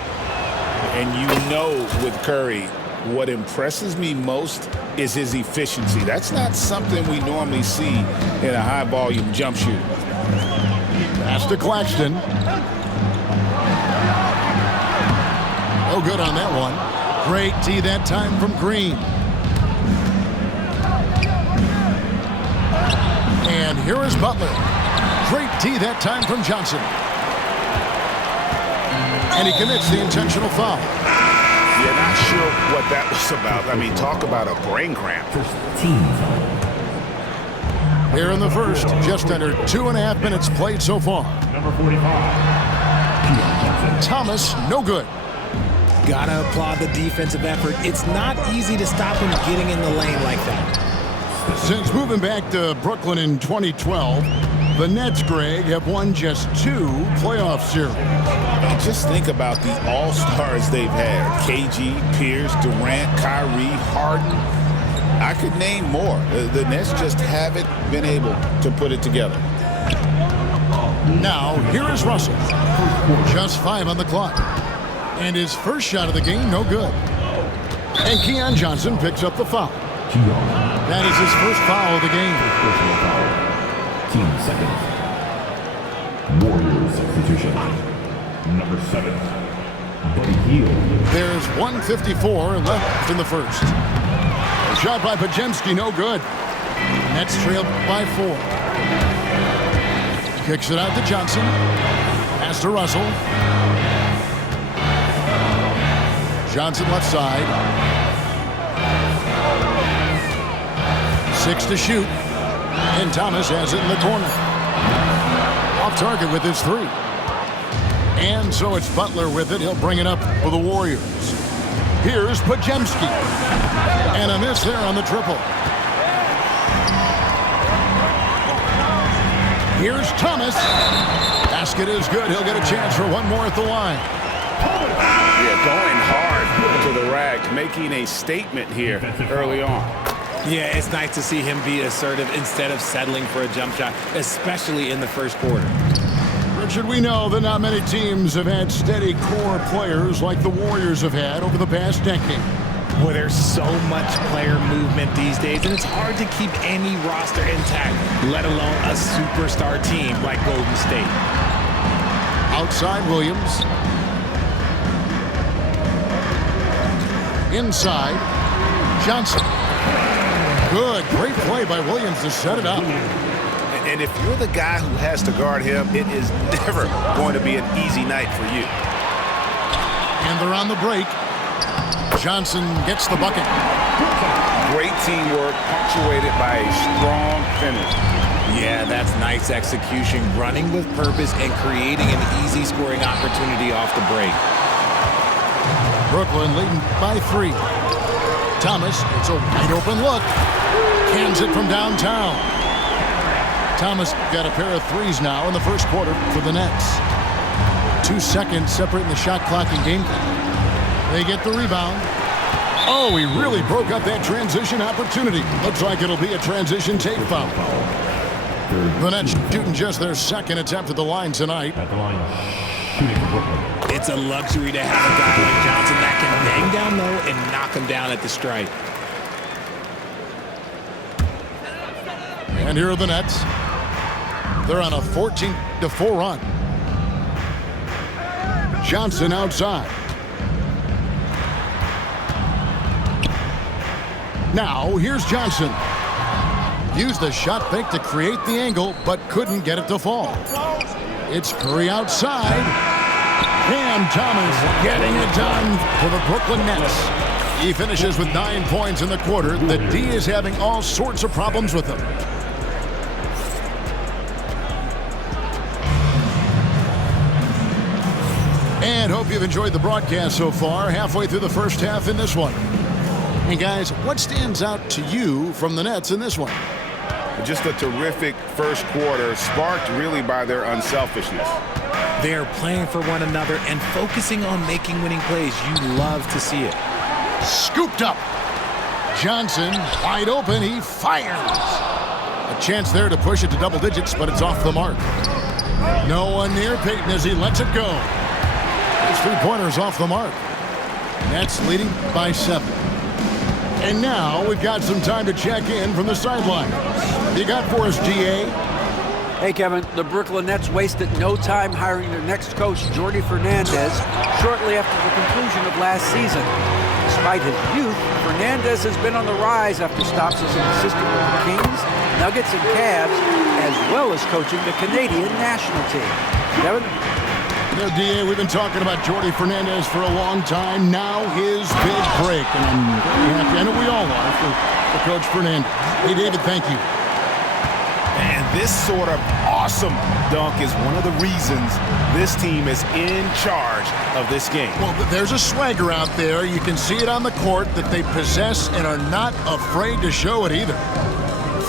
And you know with Curry, what impresses me most is his efficiency. That's not something we normally see in a high-volume jump shooter. Pass to Claxton. No good on that one. Great D that time from Green. And here is Butler. Great D that time from Johnson. And he commits the intentional foul. Yeah, not sure what that was about. I mean, talk about a brain cramp. Here in the first, just under 2.5 minutes played so far. Number 45. Thomas, no good. Gotta applaud the defensive effort. It's not easy to stop him getting in the lane like that. Since moving back to Brooklyn in 2012, the Nets, Greg, have won just 2 playoff series. Just think about the all-stars they've had. KG, Pierce, Durant, Kyrie, Harden. I could name more. The Nets just haven't been able to put it together. Now, here is Russell. Just 5 on the clock. And his first shot of the game, no good. And Keon Johnson picks up the foul. That is his first foul of the game. Team second. Warriors substitution. Number 7, Buddy Hield. There's 1:54 left in the first. A shot by Podziemski, no good. Nets trailed by 4. Kicks it out to Johnson. Pass to Russell. Johnson left side. 6 to shoot. And Thomas has it in the corner. Off target with his 3. And so it's Butler with it. He'll bring it up for the Warriors. Here's Podziemski. And a miss there on the triple. Here's Thomas. Basket is good. He'll get a chance for one more at the line. Yeah, going hard to the rack, making a statement here early on. Yeah, it's nice to see him be assertive instead of settling for a jump shot, especially in the first quarter. Richard, we know that not many teams have had steady core players like the Warriors have had over the past decade. Well, there's so much player movement these days, and it's hard to keep any roster intact, let alone a superstar team like Golden State. Outside Williams. Inside, Johnson. Good, great play by Williams to set it up. And if you're the guy who has to guard him, it is never going to be an easy night for you. And they're on the break. Johnson gets the bucket. Great teamwork, punctuated by a strong finish. Yeah, that's nice execution, running with purpose and creating an easy scoring opportunity off the break. Brooklyn leading by 3. Thomas, it's a wide open look. Cans it from downtown. Thomas got a pair of threes now in the first quarter for the Nets. 2 seconds separating the shot clock and game clock. They get the rebound. Oh, he really broke up that transition opportunity. Looks like it'll be a transition tape foul. The Nets shooting just their second attempt at the line tonight. At the line, shooting for Brooklyn. It's a luxury to have a guy like Johnson that can bang down low and knock him down at the stripe. And here are the Nets. They're on a 14-4 run. Johnson outside. Now, here's Johnson. Used the shot fake to create the angle, but couldn't get it to fall. It's Curry outside. And Thomas getting it done for the Brooklyn Nets. He finishes with 9 points in the quarter. The D is having all sorts of problems with him. And hope you've enjoyed the broadcast so far. Halfway through the first half in this one. And guys, what stands out to you from the Nets in this one? Just a terrific first quarter, sparked really by their unselfishness. They are playing for one another and focusing on making winning plays. You love to see it. Scooped up. Johnson, wide open, he fires. A chance there to push it to double digits, but it's off the mark. No one near Payton as he lets it go. His three-pointer's off the mark. Nets leading by 7. And now we've got some time to check in from the sideline. What you got for us, GA? Hey, Kevin, the Brooklyn Nets wasted no time hiring their next coach, Jordi Fernandez, shortly after the conclusion of last season. Despite his youth, Fernandez has been on the rise after stops as an assistant with the Kings, Nuggets, and Cavs, as well as coaching the Canadian national team. Kevin? You know, DA, we've been talking about Jordi Fernandez for a long time. Now his big break, and I'm very happy. I know we all are for Coach Fernandez. Hey, David, thank you. And this sort of awesome dunk is one of the reasons this team is in charge of this game. Well, there's a swagger out there. You can see it on the court that they possess and are not afraid to show it either.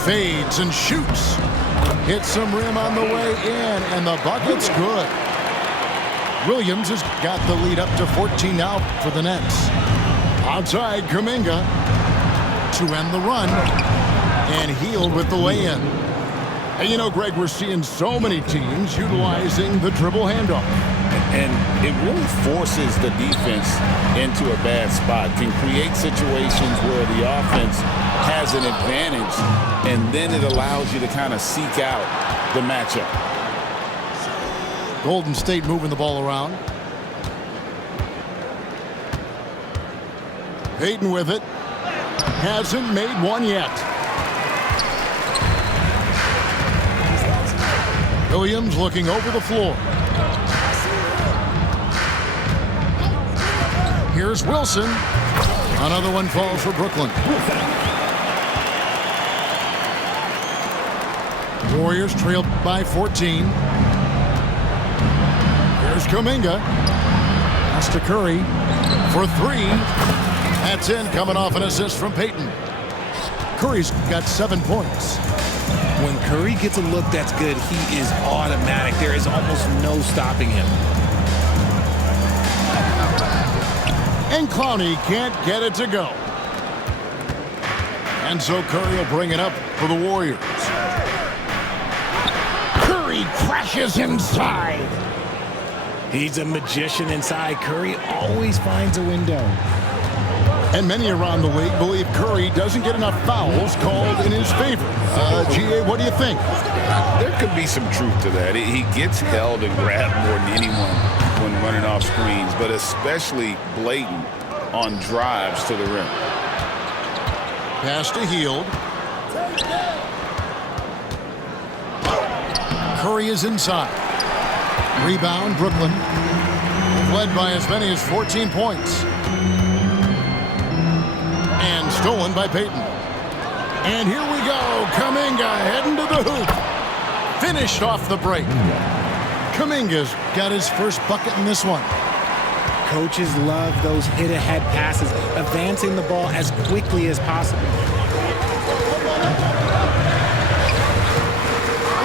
Fades and shoots. Hits some rim on the way in, and the bucket's good. Williams has got the lead up to 14 now for the Nets. Outside, Kuminga to end the run, and Hield with the lay-in. And you know, Greg, we're seeing so many teams utilizing the dribble handoff. And it really forces the defense into a bad spot. Can create situations where the offense has an advantage, and then it allows you to kind of seek out the matchup. Golden State moving the ball around. Payton with it. Hasn't made one yet. Williams looking over the floor. Here's Wilson. Another one falls for Brooklyn. Warriors trailed by 14. Here's Kuminga. That's to Curry for 3. That's in, coming off an assist from Payton. Curry's got 7 points. When Curry gets a look that's good, he is automatic. There is almost no stopping him. And Clowney can't get it to go. And so Curry will bring it up for the Warriors. Curry crashes inside. He's a magician inside. Curry always finds a window. And many around the league believe Curry doesn't get enough fouls called in his favor. GA, what do you think? There could be some truth to that. He gets held and grabbed more than anyone when running off screens, but especially blatant on drives to the rim. Pass to Hield. Curry is inside. Rebound, Brooklyn. Led by as many as 14 points. And stolen by Payton. And here we go. Kuminga heading to the hoop. Finished off the break. Kuminga's got his first bucket in this one. Coaches love those hit-ahead passes, advancing the ball as quickly as possible.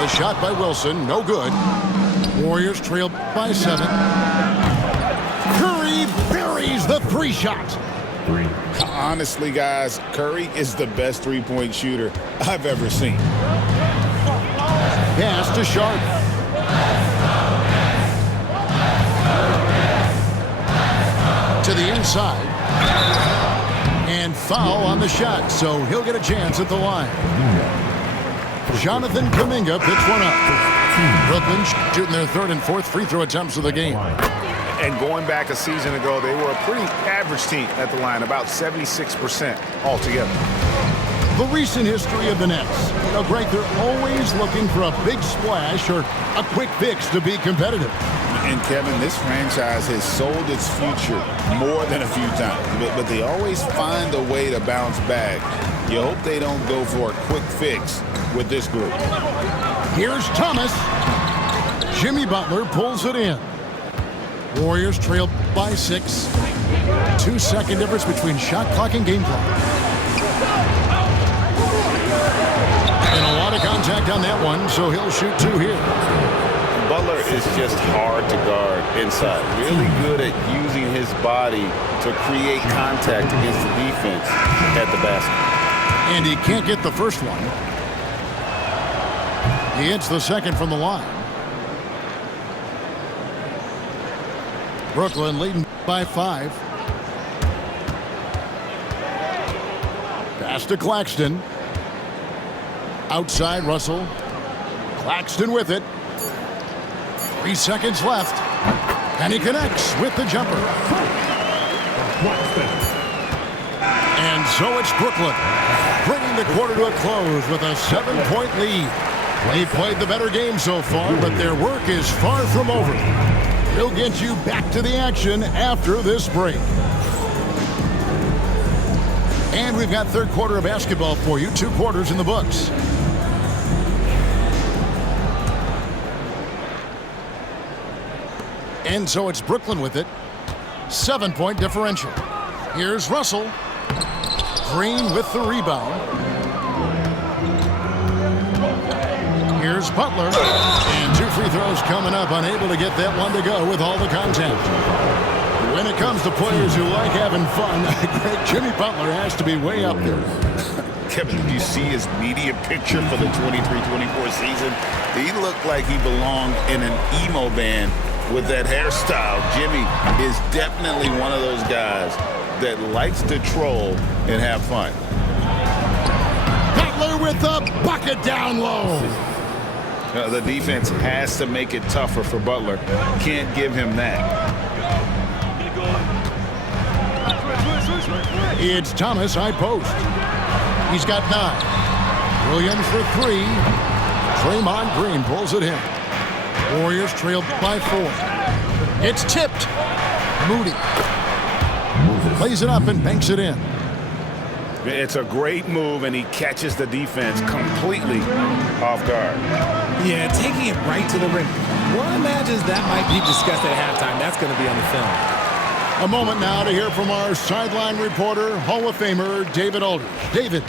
The shot by Wilson, no good. Warriors trail by 7. Curry buries the 3-shot. Honestly, guys, Curry is the best three-point shooter I've ever seen. Pass to Sharp. To the inside. And foul on the shot, so he'll get a chance at the line. Jonathan Kuminga picks one up. Brooklyn shooting their 3rd and 4th free throw attempts of the game. And going back a season ago, they were a pretty average team at the line, about 76% altogether. The recent history of the Nets. You know, Greg, they're always looking for a big splash or a quick fix to be competitive. And Kevin, this franchise has sold its future more than a few times, but they always find a way to bounce back. You hope they don't go for a quick fix with this group. Here's Thomas. Jimmy Butler pulls it in. Warriors trail by 6. 2-second difference between shot clock and game clock. And a lot of contact on that one, so he'll shoot 2 here. Butler is just hard to guard inside. Really good at using his body to create contact against the defense at the basket. And he can't get the first one. He hits the second from the line. Brooklyn leading by 5. Pass to Claxton. Outside Russell. Claxton with it. 3 seconds left. And he connects with the jumper. And so it's Brooklyn, bringing the quarter to a close with a 7-point lead. They played the better game so far, but their work is far from over. We'll get you back to the action after this break. And we've got third quarter of basketball for you. 2 quarters in the books. And so it's Brooklyn with it. 7-point differential. Here's Russell. Green with the rebound. Here's Butler. And 2 free throws coming up. Unable to get that one to go with all the contact. When it comes to players who like having fun, Greg, Jimmy Butler has to be way up there. Kevin, did you see his media picture for the 23-24 season? He looked like he belonged in an emo band with that hairstyle. Jimmy is definitely one of those guys that likes to troll and have fun. Butler with a bucket down low. The defense has to make it tougher for Butler. Can't give him that. It's Thomas, high post. He's got 9. Williams for 3. Draymond Green pulls it in. Warriors trailed by 4. It's tipped. Moody plays it up and banks it in. It's a great move, and he catches the defense completely off guard. Yeah, taking it right to the rim. One imagines that might be discussed at halftime. That's going to be on the film. A moment now to hear from our sideline reporter, Hall of Famer David Aldridge. David.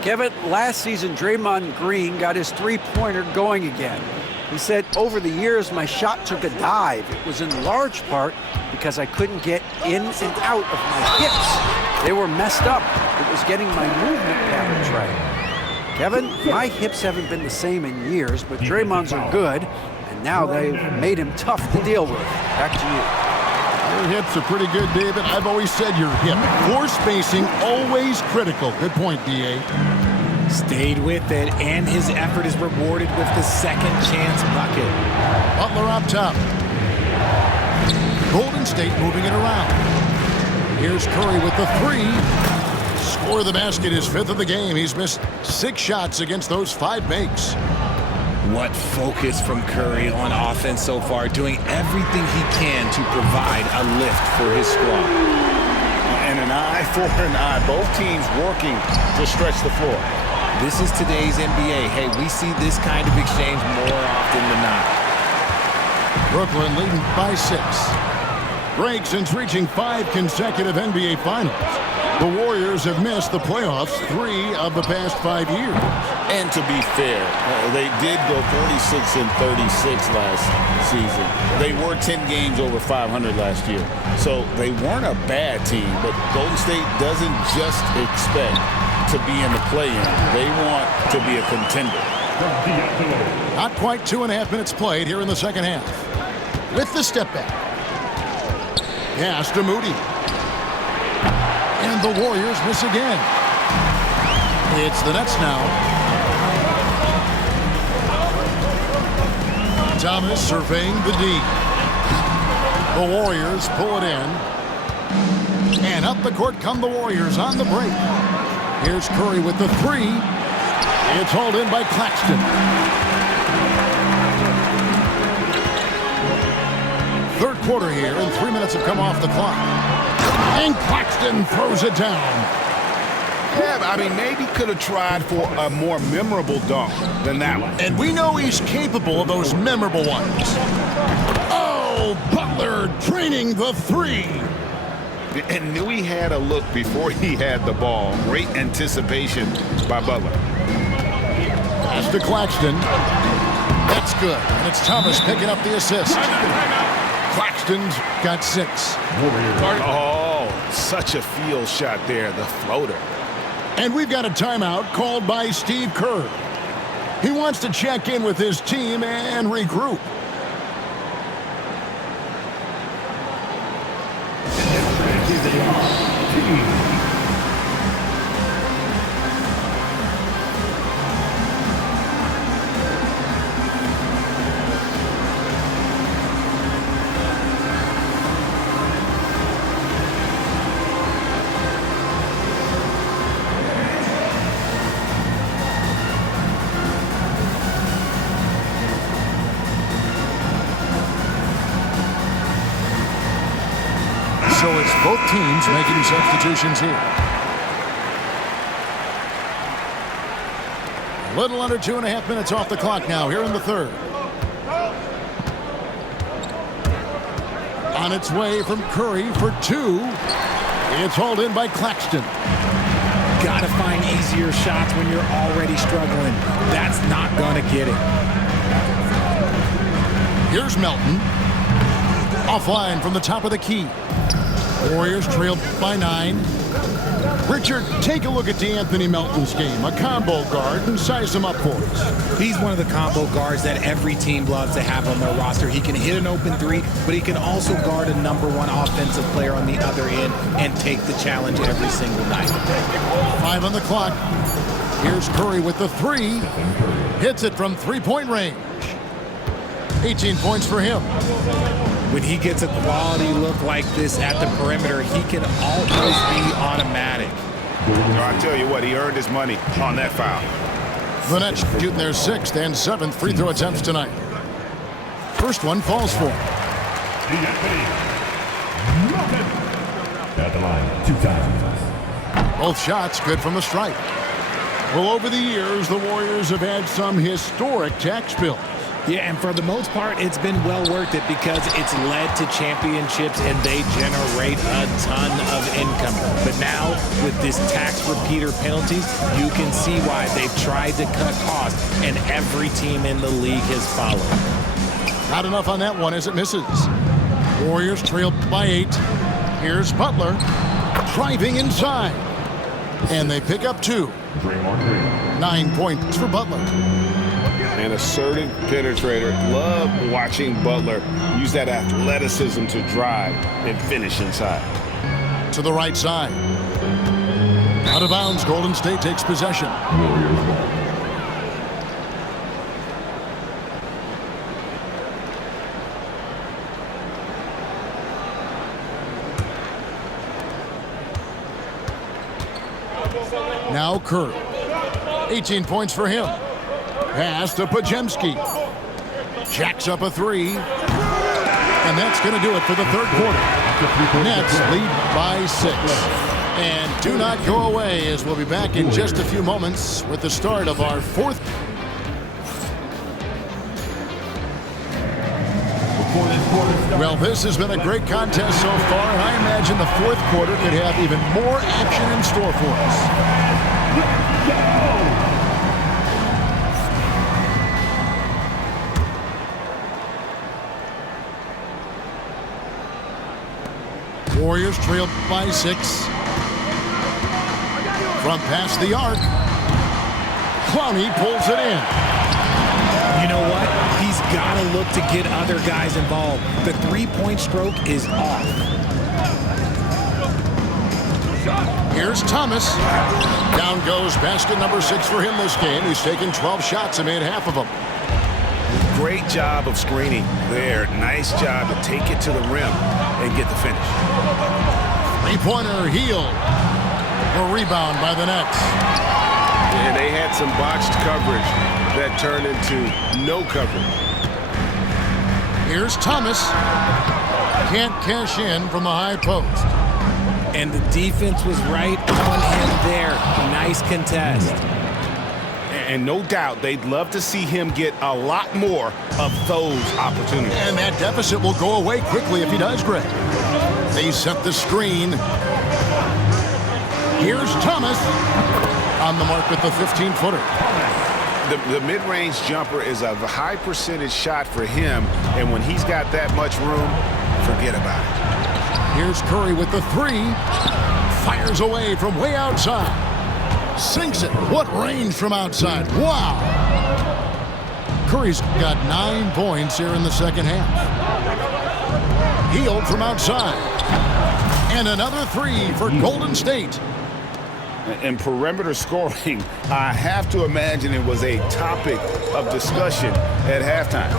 Kevin, last season, Draymond Green got his three-pointer going again. He said, over the years, my shot took a dive. It was in large part because I couldn't get in and out of my hips. They were messed up. It was getting my movement patterns right. Kevin, my hips haven't been the same in years, but Draymond's are good, and now they've made him tough to deal with. Back to you. Your hips are pretty good, David. I've always said your hip. Floor spacing, always critical. Good point, D.A. Stayed with it, and his effort is rewarded with the second chance bucket. Butler up top. Golden State moving it around. Here's Curry with the three. Score of the basket, his fifth of the game. He's missed 6 shots against those 5 makes. What focus from Curry on offense so far, doing everything he can to provide a lift for his squad. And an eye for an eye. Both teams working to stretch the floor. This is today's NBA. Hey, we see this kind of exchange more often than not. Brooklyn leading by 6. Greg, since reaching 5 consecutive NBA Finals, the Warriors have missed the playoffs 3 of the past 5 years. And to be fair, they did go 46 and 36 last season. They were 10 games over 500 last year. So they weren't a bad team, but Golden State doesn't just expect to be in the play-in. They want to be a contender. Not quite 2.5 minutes played here in the second half. With the step back. Pass to Moody. And the Warriors miss again. It's the Nets now. Thomas surveying the D. The Warriors pull it in. And up the court come the Warriors on the break. Here's Curry with the three. It's hauled in by Claxton. Third quarter here, and 3 minutes have come off the clock. And Claxton throws it down. Yeah, I mean, maybe could have tried for a more memorable dunk than that one. And we know he's capable of those memorable ones. Oh, Butler draining the three. And knew he had a look before he had the ball. Great anticipation by Butler. Pass to Claxton. That's good. And it's Thomas picking up the assist. Claxton's got 6. Oh, such a field shot there, the floater. And we've got a timeout called by Steve Kerr. He wants to check in with his team and regroup. So it's both teams making substitutions here. A little under 2.5 minutes off the clock now here in the third. On its way from Curry for 2. It's hauled in by Claxton. Gotta find easier shots when you're already struggling. That's not gonna get it. Here's Melton. Offline from the top of the key. Warriors trailed by 9. Richard, take a look at DeAnthony Melton's game. A combo guard, and size him up for us. He's one of the combo guards that every team loves to have on their roster. He can hit an open three, but he can also guard a #1 offensive player on the other end and take the challenge every single night. 5 on the clock. Here's Curry with the 3. Hits it from 3-point range. 18 points for him. When he gets a quality look like this at the perimeter, he can almost be automatic. I tell you what, he earned his money on that foul. The Nets shooting their 6th and 7th free throw attempts tonight. First one falls for. At the line, 2 times. Both shots good from the stripe. Well, over the years, the Warriors have had some historic tax bills. Yeah, and for the most part, it's been well worth it because it's led to championships and they generate a ton of income. But now, with this tax repeater penalties, you can see why they've tried to cut costs, and every team in the league has followed. Not enough on that one as it misses. Warriors trail by 8. Here's Butler driving inside. And they pick up 2. 9 points for Butler. An assertive penetrator. Love watching Butler use that athleticism to drive and finish inside. To the right side. Out of bounds, Golden State takes possession. Now Kerr. 18 points for him. Pass to Podziemski. Jacks up a three. And that's going to do it for the third quarter. Nets lead by 6. And do not go away, as we'll be back in just a few moments with the start of our fourth. Well, this has been a great contest so far, and I imagine the fourth quarter could have even more action in store for us. Warriors trail by 6. From past the arc. Clowney pulls it in. You know what? He's got to look to get other guys involved. The three-point stroke is off. Here's Thomas. Down goes basket number 6 for him this game. He's taken 12 shots and made half of them. Great job of screening there. Nice job to take it to the rim and get the finish. Three-pointer, Hield. A rebound by the Nets. And they had some botched coverage that turned into no coverage. Here's Thomas. Can't cash in from the high post. And the defense was right on him there. Nice contest. And no doubt they'd love to see him get a lot more of those opportunities. And that deficit will go away quickly if he does, Greg. They set the screen. Here's Thomas on the mark with the 15-footer. The mid-range jumper is a high percentage shot for him, and when he's got that much room, forget about it. Here's Curry with the 3. Fires away from way outside. Sinks it. What range from outside. Wow. Curry's got 9 points here in the second half. Hield from outside. And another 3 for Golden State. And perimeter scoring, I have to imagine it was a topic of discussion at halftime.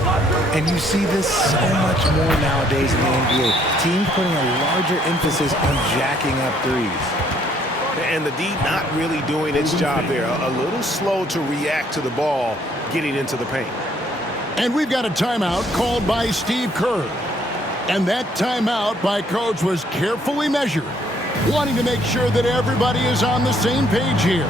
And you see this so much more nowadays in the NBA. Teams putting a larger emphasis on jacking up threes. And the D not really doing its job there. A little slow to react to the ball getting into the paint. And we've got a timeout called by Steve Kerr. And that timeout by Coach was carefully measured, wanting to make sure that everybody is on the same page here.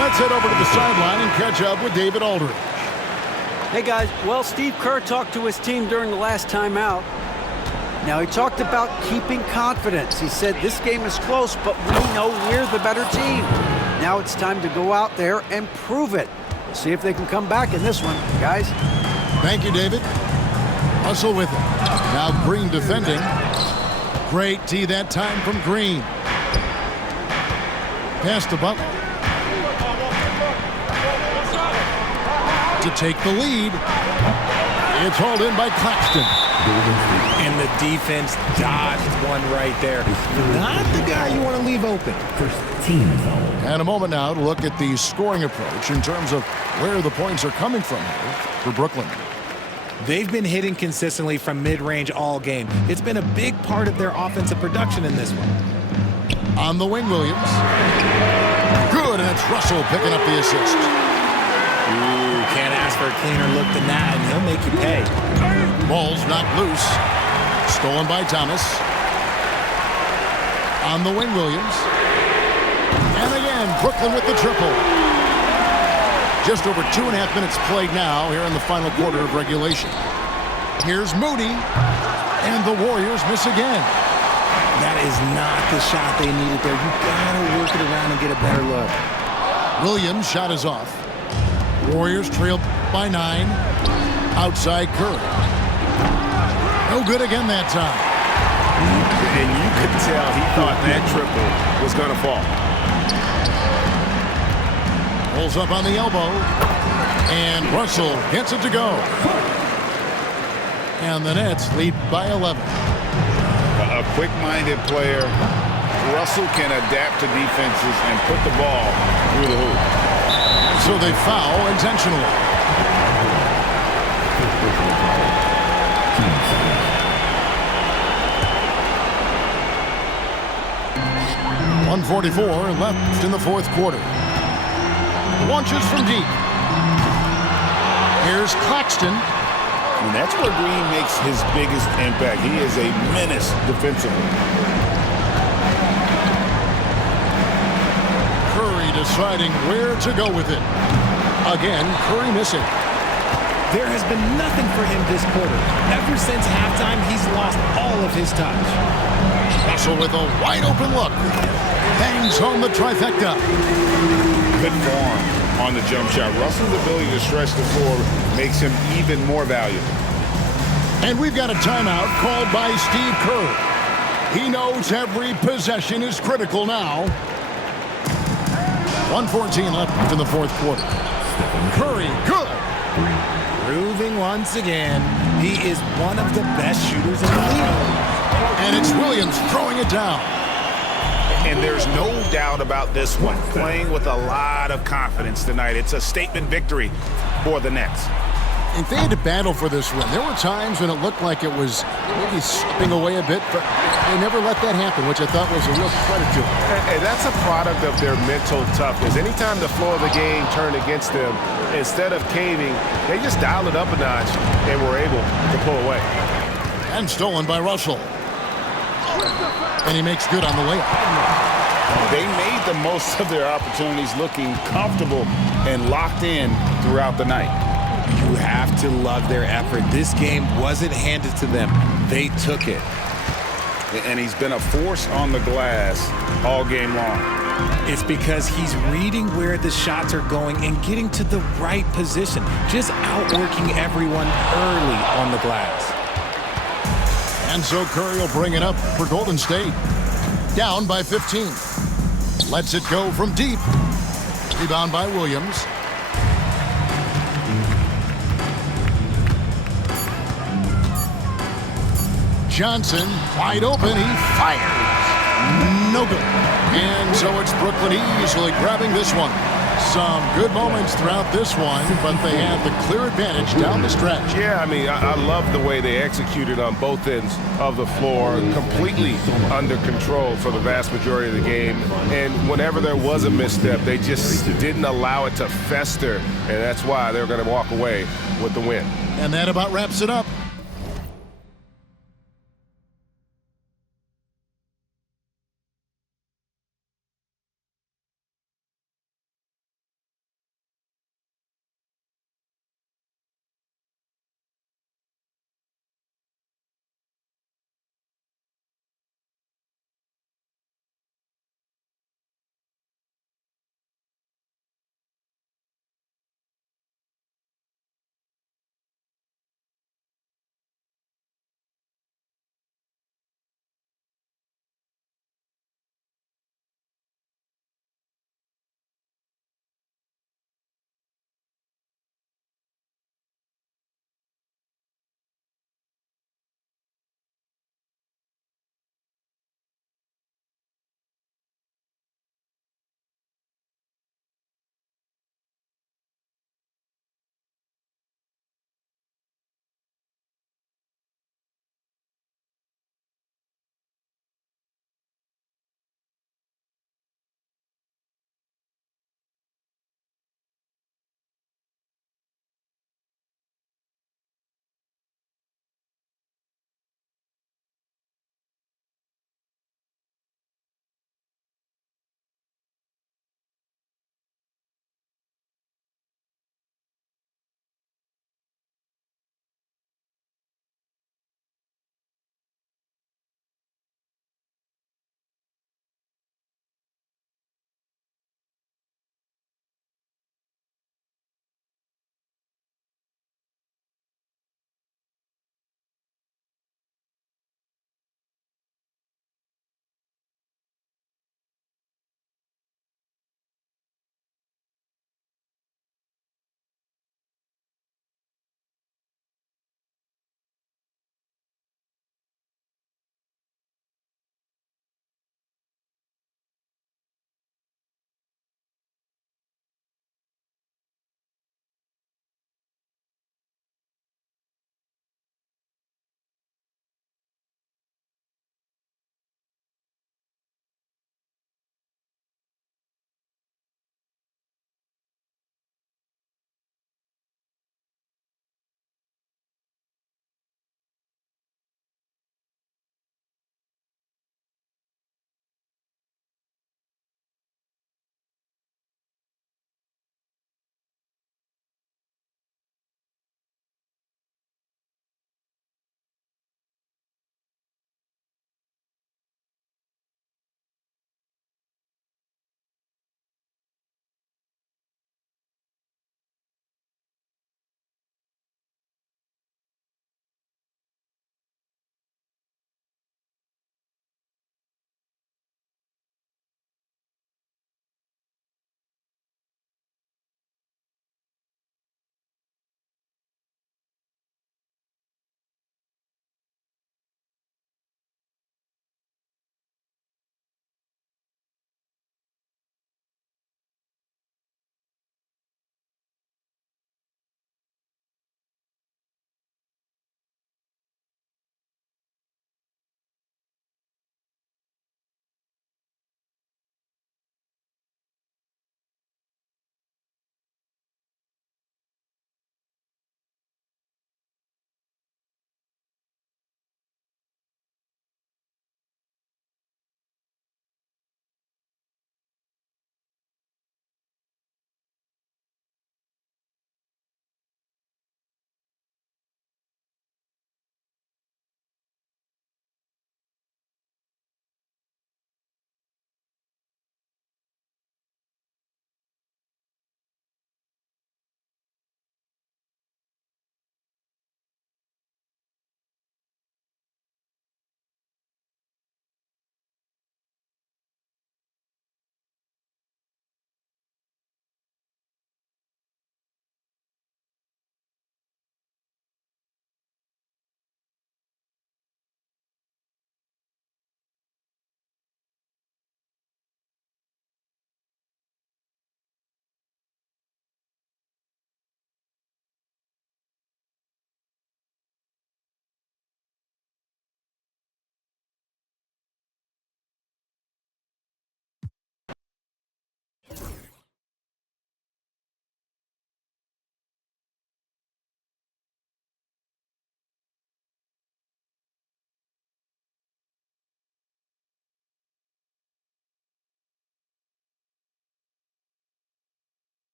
Let's head over to the sideline and catch up with David Aldridge. Hey, guys. Well, Steve Kerr talked to his team during the last timeout. Now, he talked about keeping confidence. He said this game is close, but we know we're the better team. Now it's time to go out there and prove it. We'll see if they can come back in this one, guys. Thank you, David. Hustle with it. Now Green defending. Great tee that time from Green. Pass to Butler. To take the lead. It's hauled in by Claxton. And the defense dodged one right there. Not the guy you want to leave open. First team foul. And a moment now to look at the scoring approach in terms of where the points are coming from here for Brooklyn. They've been hitting consistently from mid-range all game. It's been a big part of their offensive production in this one. On the wing, Williams. Good, and it's Russell picking up the assist. Ooh, can't ask for a cleaner look than that, and he'll make you pay. Ball's knocked loose. Stolen by Thomas. On the wing, Williams. And again, Brooklyn with the triple. Just over 2.5 minutes played now here in the final quarter of regulation. Here's Moody, and the Warriors miss again. That is not the shot they needed there. You gotta work it around and get a better look. Williams' shot is off. Warriors trail by 9. Outside Curry. No good again that time. And you could tell he thought that triple was going to fall. Pulls up on the elbow. And Russell gets it to go. And the Nets lead by 11. A quick-minded player. Russell can adapt to defenses and put the ball through the hoop. So they foul intentionally. 1:44 left in the fourth quarter. Launches from deep. Here's Claxton. And that's where Green makes his biggest impact. He is a menace defensively. Curry deciding where to go with it. Again, Curry missing. There has been nothing for him this quarter. Ever since halftime, he's lost all of his touch. Russell with a wide open look. Bangs home the trifecta. Good form on the jump shot. Russell's ability to stretch the floor makes him even more valuable. And we've got a timeout called by Steve Kerr. He knows every possession is critical now. 1:14 left in the fourth quarter. Curry, good. Proving once again, he is one of the best shooters in the league. And it's Williams throwing it down. And there's no doubt about this one. Playing with a lot of confidence tonight. It's a statement victory for the Nets. If they had to battle for this win, there were times when it looked like it was maybe slipping away a bit, but they never let that happen, which I thought was a real credit to them. And that's a product of their mental toughness. Anytime the flow of the game turned against them, instead of caving, they just dialed it up a notch and were able to pull away. And stolen by Russell. And he makes good on the layup. They made the most of their opportunities, looking comfortable and locked in throughout the night. You have to love their effort. This game wasn't handed to them. They took it. And he's been a force on the glass all game long. It's because he's reading where the shots are going and getting to the right position, just outworking everyone early on the glass. And so Curry will bring it up for Golden State. Down by 15. Lets it go from deep. Rebound by Williams. Johnson, wide open, he fires. No good. And so it's Brooklyn easily grabbing this one. Some good moments throughout this one, but they have the clear advantage down the stretch. Yeah, I mean, I love the way they executed on both ends of the floor, completely under control for the vast majority of the game. And whenever there was a misstep, they just didn't allow it to fester, and that's why they're going to walk away with the win. And that about wraps it up.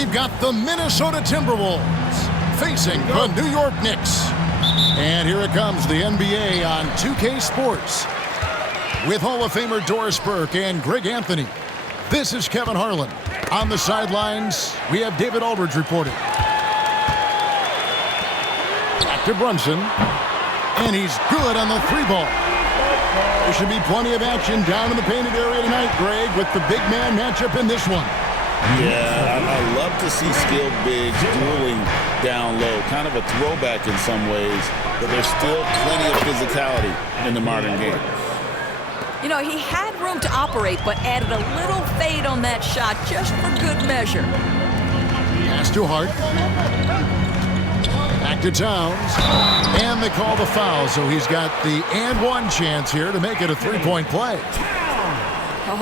we've got the Minnesota Timberwolves facing the New York Knicks. And here it comes, the NBA on 2K Sports. With Hall of Famer Doris Burke and Greg Anthony, this is Kevin Harlan. On the sidelines, we have David Aldridge reporting. Back to Brunson, and he's good on the 3-ball. There should be plenty of action down in the painted area tonight, Greg, with the big man matchup in this one. Yeah, I love to see skilled bigs dueling down low. Kind of a throwback in some ways, but there's still plenty of physicality in the modern game. You know, he had room to operate, but added a little fade on that shot just for good measure. Pass to Hart. Back to Towns. And they call the foul, so he's got the and one chance here to make it a 3-point play.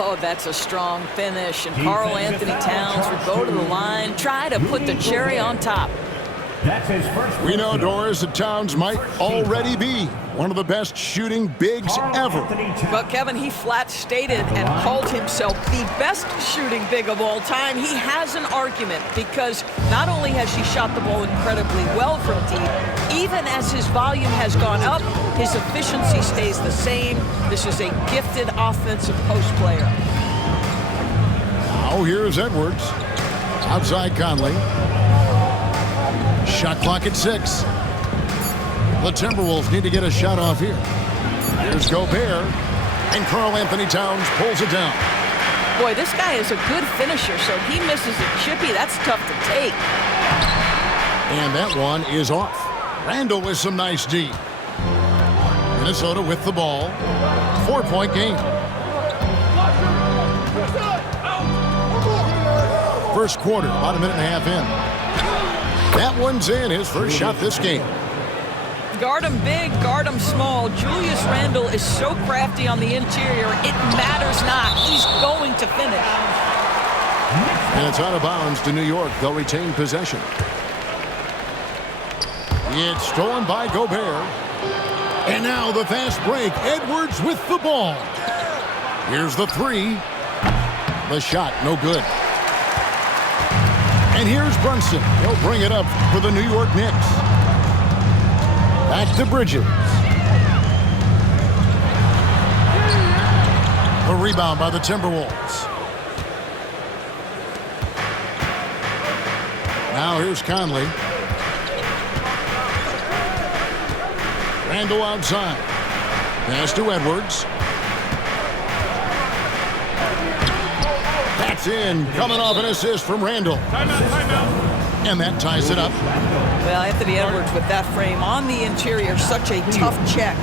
Oh, that's a strong finish. And Karl Anthony Towns would go to the line, try to put the cherry on top. That's his first. We know, Doris, that Towns might already be one of the best shooting bigs ever. But Kevin, he flat stated and called himself the best shooting big of all time. He has an argument because not only has he shot the ball incredibly well from deep, even as his volume has gone up, his efficiency stays the same. This is a gifted offensive post player. Now here's Edwards. Outside Conley. Shot clock at 6. The Timberwolves need to get a shot off here. Here's Gobert. And Karl Anthony Towns pulls it down. Boy, this guy is a good finisher, so he misses a chippy. That's tough to take. And that one is off. Randall with some nice D. Minnesota with the ball. 4-point game. First quarter, about a minute and a half in. That one's in, his first shot this game. Guard him big, guard him small. Julius Randle is so crafty on the interior, it matters not. He's going to finish. And it's out of bounds to New York. They'll retain possession. It's stolen by Gobert. And now the fast break. Edwards with the ball. Here's the 3. The shot, no good. And here's Brunson. He'll bring it up for the New York Knicks. Back to Bridges. The rebound by the Timberwolves. Now here's Conley. Randall outside. Pass to Edwards. That's in. Coming off an assist from Randall. And that ties it up. Well, Anthony Edwards with that frame on the interior, such a tough check.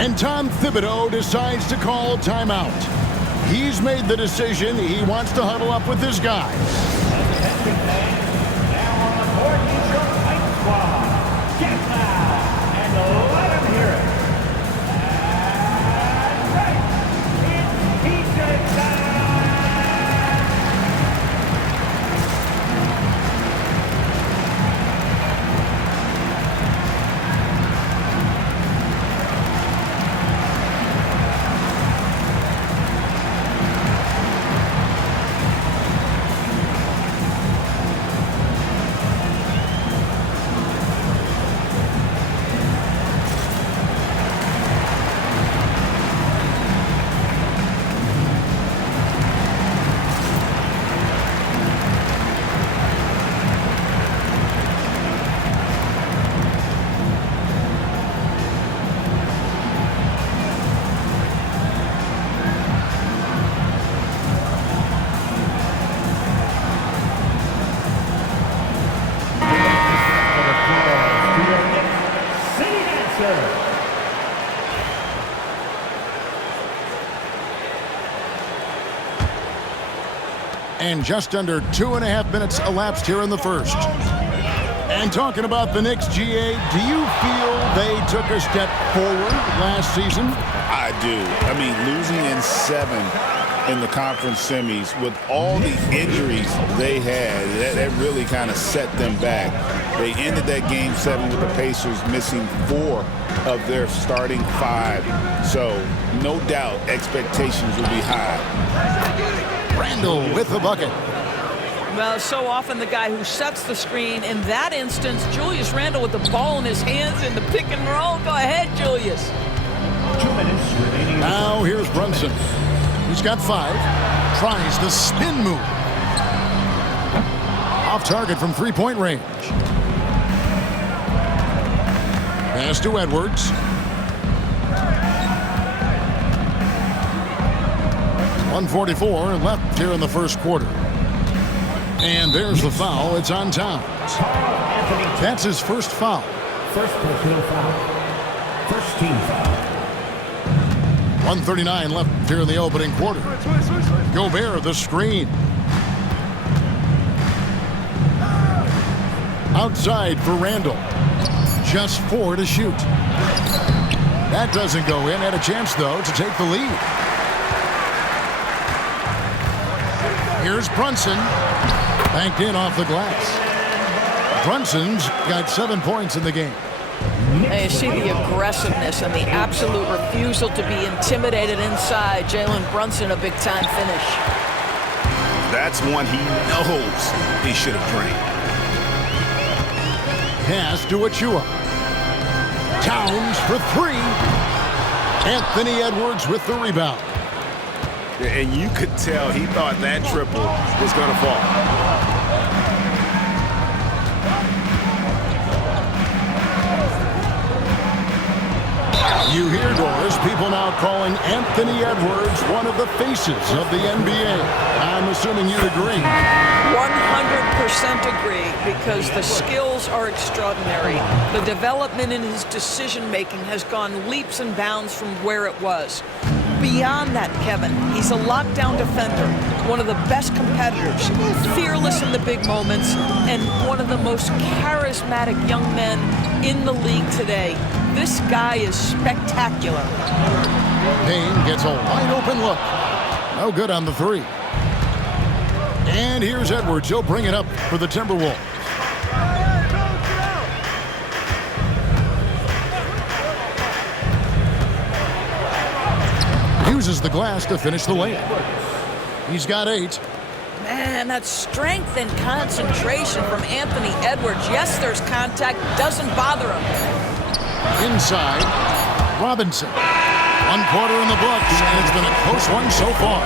And Tom Thibodeau decides to call timeout. He's made the decision. He wants to huddle up with his guys. Now on the court, he's your fight squad. Get loud and let him hear it. That's right. It's pizza time. And just under 2.5 minutes elapsed here in the first. And talking about the Knicks, GA, do you feel they took a step forward last season? I do. I mean, losing in 7 in the conference semis with all the injuries they had, that really kind of set them back. They ended that game 7 with the Pacers missing 4 of their starting 5. So no doubt expectations will be high. Randall with the bucket. Well, so often the guy who sets the screen. In that instance, Julius Randle with the ball in his hands in the pick and roll. Go ahead, Julius. 2 minutes remaining. Now here's Brunson. He's got 5. Tries the spin move. Off target from three-point range. Pass to Edwards. .144 left here in the first quarter. And there's the foul. It's on Towns. That's his first foul. First personal foul. First team foul. 1:39 left here in the opening quarter. Gobert, the screen. Outside for Randle. Just 4 to shoot. That doesn't go in. Had a chance, though, to take the lead. Here's Brunson. Banked in off the glass. Brunson's got 7 points in the game. And you see the aggressiveness and the absolute refusal to be intimidated inside. Jalen Brunson, a big-time finish. That's one he knows he should have drained. Pass to Achua. Towns for 3. Anthony Edwards with the rebound. And you could tell he thought that triple was going to fall. You hear, Doris, people now calling Anthony Edwards one of the faces of the NBA. I'm assuming you'd agree. 100% agree, because the skills are extraordinary. The development in his decision-making has gone leaps and bounds from where it was. Beyond that, Kevin, he's a lockdown defender, one of the best competitors, fearless in the big moments, and one of the most charismatic young men in the league today. This guy is spectacular. Payne gets a wide-open look. No good on the 3. And here's Edwards. He'll bring it up for the Timberwolves. Uses the glass to finish the layup. He's got 8. Man, that strength and concentration from Anthony Edwards. Yes, there's contact. Doesn't bother him. Inside, Robinson. 1 quarter in the books, and it's been a close one so far.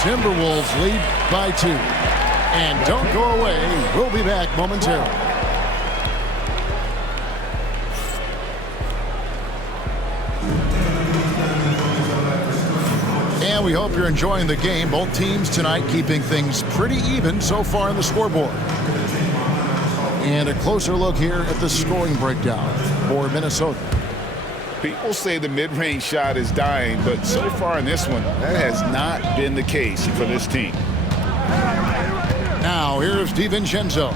Timberwolves lead by 2. And don't go away. We'll be back momentarily. And we hope you're enjoying the game. Both teams tonight keeping things pretty even so far on the scoreboard. And a closer look here at the scoring breakdown for Minnesota. People say the mid-range shot is dying, but so far in this one, that has not been the case for this team. Now here's DiVincenzo.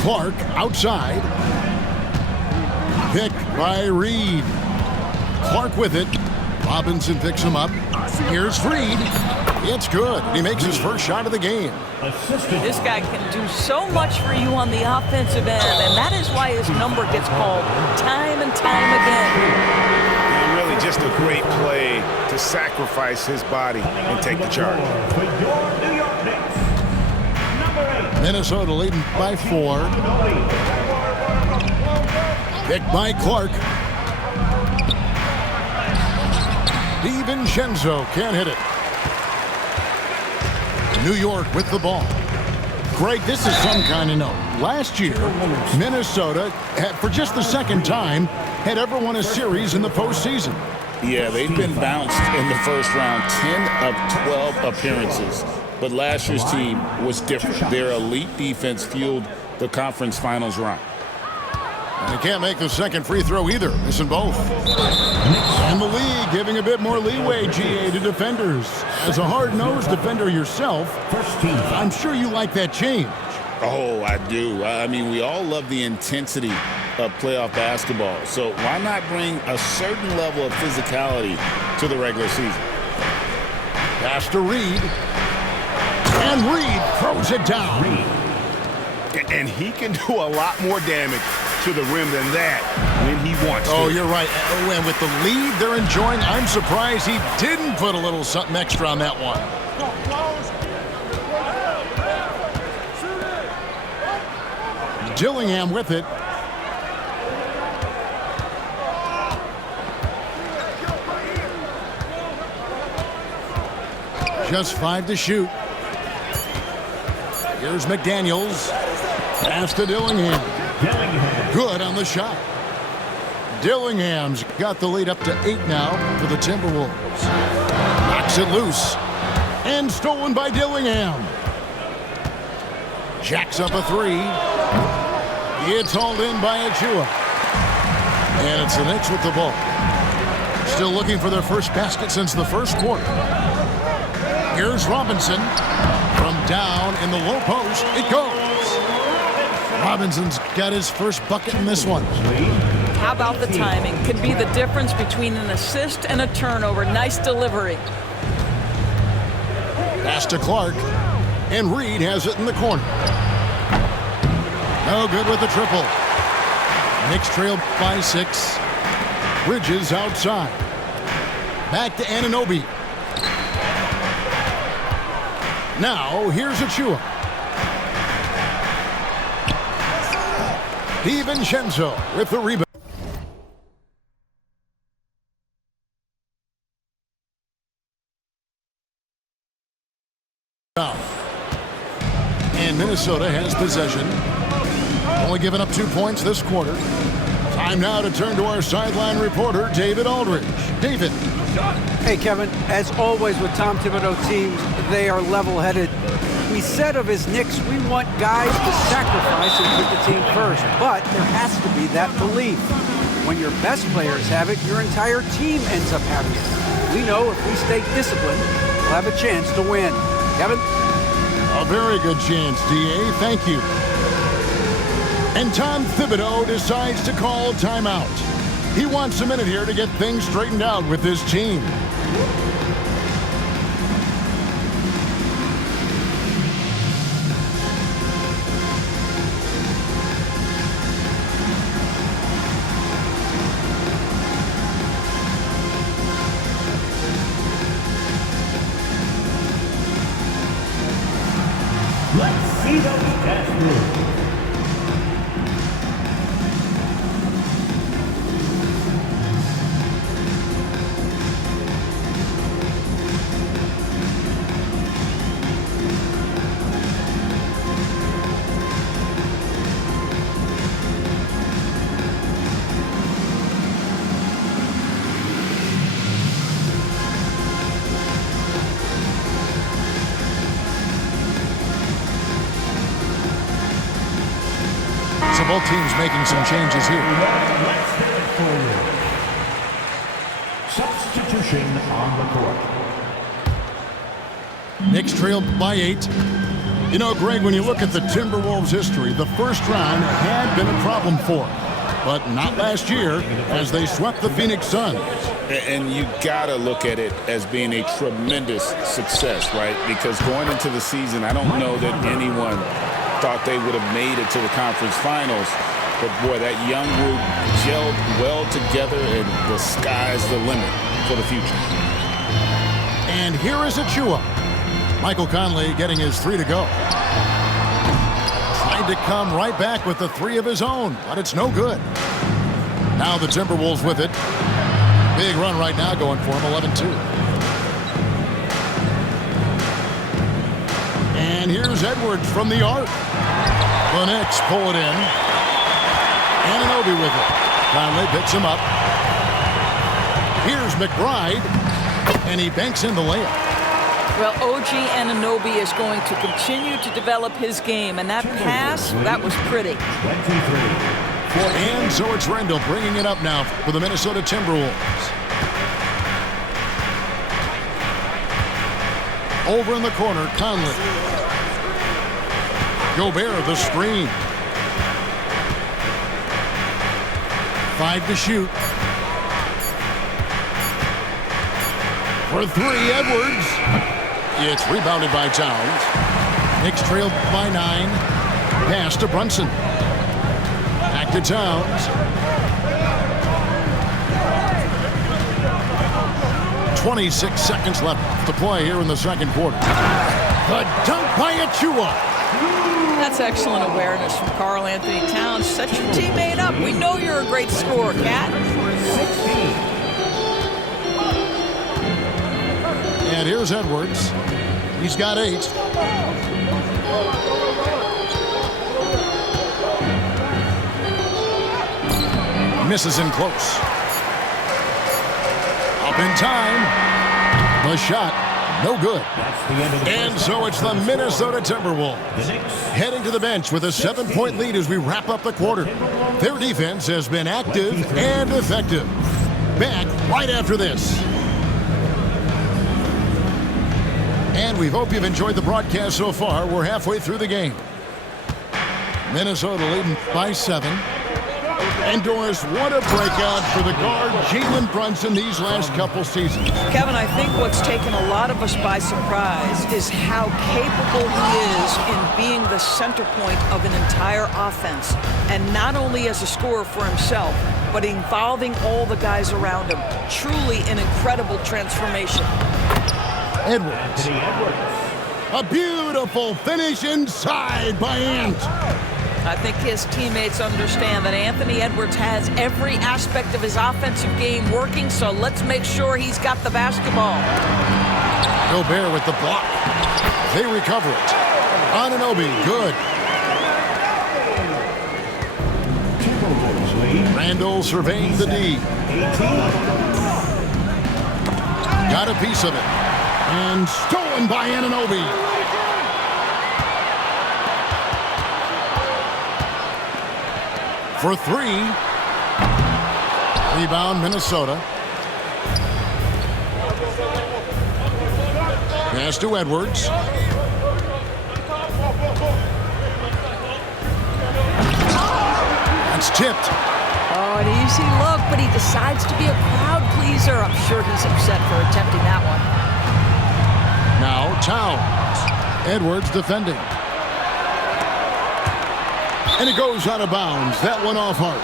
Clark outside. Pick by Reed. Clark with it. Robinson picks him up. Here's Reed. It's good. He makes his first shot of the game. This guy can do so much for you on the offensive end, and that is why his number gets called time and time again. And really just a great play to sacrifice his body and take the charge. Minnesota leading by 4. Picked by Clark. DiVincenzo can't hit it. New York with the ball. Greg, this is some kind of note. Last year, Minnesota, had, for just the second time, had ever won a series in the postseason. Yeah, they've been bounced in the first round, 10 of 12 appearances. But last year's team was different. Their elite defense fueled the conference finals run. And they can't make the second free throw either, missing both. And the league giving a bit more leeway, GA, to defenders. As a hard-nosed defender yourself, I'm sure you like that change. Oh, I do. I mean, we all love the intensity of playoff basketball. So why not bring a certain level of physicality to the regular season? Pass to Reed. And Reed throws it down. And he can do a lot more damage to the rim than that when he wants to. Oh, you're right. And with the lead they're enjoying, I'm surprised he didn't put a little something extra on that one. Dillingham with it. Just 5 to shoot. Here's McDaniels. Pass to Dillingham. Good on the shot. Dillingham's got the lead up to 8 now for the Timberwolves. Knocks it loose. And stolen by Dillingham. Jacks up a 3. It's hauled in by Achua. And it's the Knicks with the ball. Still looking for their first basket since the first quarter. Here's Robinson. From down in the low post, it goes. Robinson's got his first bucket in this one. How about the timing? Could be the difference between an assist and a turnover. Nice delivery. Pass to Clark. And Reed has it in the corner. No good with the triple. Knicks trail by 6. Bridges outside. Back to Anunoby. Now, here's Achua. DiVincenzo with the rebound. And Minnesota has possession. Only given up 2 points this quarter. Time now to turn to our sideline reporter, David Aldridge. David. Hey, Kevin. As always with Tom Thibodeau teams, they are level-headed. He said of his Knicks, we want guys to sacrifice and put the team first. But there has to be that belief. When your best players have it, your entire team ends up having it. We know if we stay disciplined, we'll have a chance to win. Kevin? A very good chance, D.A. Thank you. And Tom Thibodeau decides to call timeout. He wants a minute here to get things straightened out with his team. Let's see those stats moves. So both teams making some changes here. Let's get it forward. Substitution on the court. Knicks trail by 8. You know, Greg, when you look at the Timberwolves' history, the first round had been a problem for them. But not last year, as they swept the Phoenix Suns. And you got to look at it as being a tremendous success, right? Because going into the season, I don't know that anyone thought they would have made it to the conference finals. But, boy, that young group gelled well together, and the sky's the limit for the future. And here is Achua. Michael Conley getting his 3 to go. Tried to come right back with the 3 of his own, but it's no good. Now the Timberwolves with it. Big run right now going for him, 11-2. And here's Edwards from the arc. The Knicks pull it in. Anunoby with it. Conley picks him up. Here's McBride. And he banks in the layup. Well, OG Anunoby is going to continue to develop his game, and that pass, that was pretty. 23. And so it's Randall bringing it up now for the Minnesota Timberwolves. Over in the corner, Conley. Gobert, the screen. 5 to shoot. For 3, Edwards. It's rebounded by Towns. Knicks trailed by 9. Pass to Brunson. Back to Towns. 26 seconds left to play here in the second quarter. The dunk by Achua. That's excellent awareness from Karl Anthony Towns. Set your teammate up. We know you're a great scorer, Cat. And here's Edwards. He's got 8. Misses in close. Up in time. The shot, no good. And so it's the Minnesota Timberwolves heading to the bench with a 7-point lead as we wrap up the quarter. Their defense has been active and effective. Back right after this. And we hope you've enjoyed the broadcast so far. We're halfway through the game. Minnesota leading by 7. And Doris, what a breakout for the guard Jalen Brunson these last couple seasons. Kevin, I think what's taken a lot of us by surprise is how capable he is in being the center point of an entire offense. And not only as a scorer for himself, but involving all the guys around him. Truly an incredible transformation. Edwards. A beautiful finish inside by Ant. I think his teammates understand that Anthony Edwards has every aspect of his offensive game working, so let's make sure he's got the basketball. Gobert with the block. They recover it. Anunoby, good. Randall surveying the D. Got a piece of it. And stolen by Anunoby. For 3. Rebound, Minnesota. Pass to Edwards. That's tipped. Oh, an easy look, but he decides to be a crowd pleaser. I'm sure he's upset for attempting that one. Now Towns. Edwards defending. And it goes out of bounds. That one off Hart.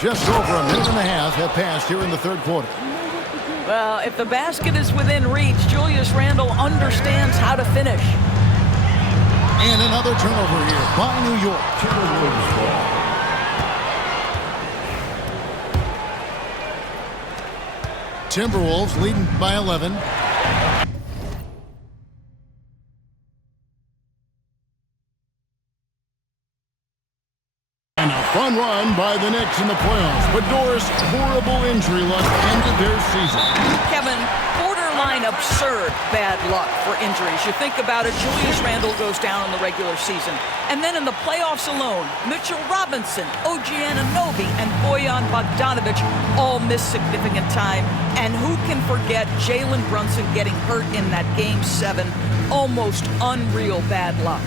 Just over a minute and a half have passed here in the third quarter. Well, if the basket is within reach, Julius Randle understands how to finish. And another turnover here by New York. Timberwolves leading by 11. And a fun run by the Knicks in the playoffs. But Doris, horrible injury luck ended their season. Kevin, borderline absurd bad luck for injuries. You think about it, Julius Randle goes down in the regular season. And then in the playoffs alone, Mitchell Robinson, OG Anunoby, and Bojan Bogdanovic all miss significant time. And who can forget Jalen Brunson getting hurt in that Game 7? Almost unreal bad luck.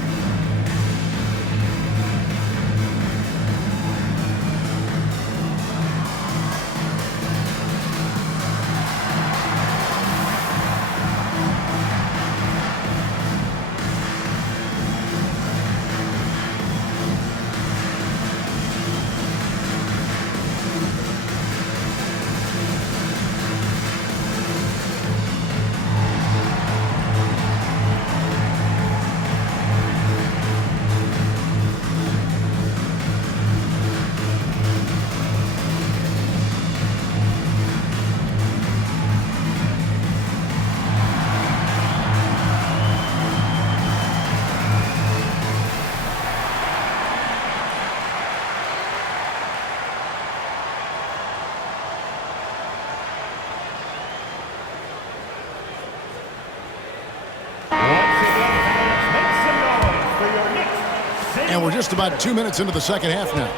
And we're just about 2 minutes into the second half now.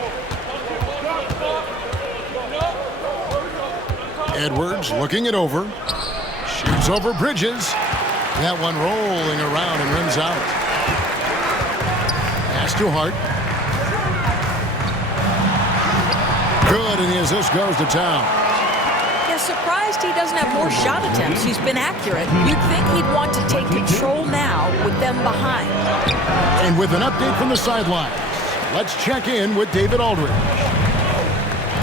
Edwards looking it over. Shoots over Bridges. That one rolling around and runs out. Pass to Hart. Good, and the assist goes to Towns. Yeah, surprised he doesn't have more shot attempts. He's been accurate. You'd think he'd want to take control now with them behind. And with an update from the sidelines, let's check in with David Aldridge.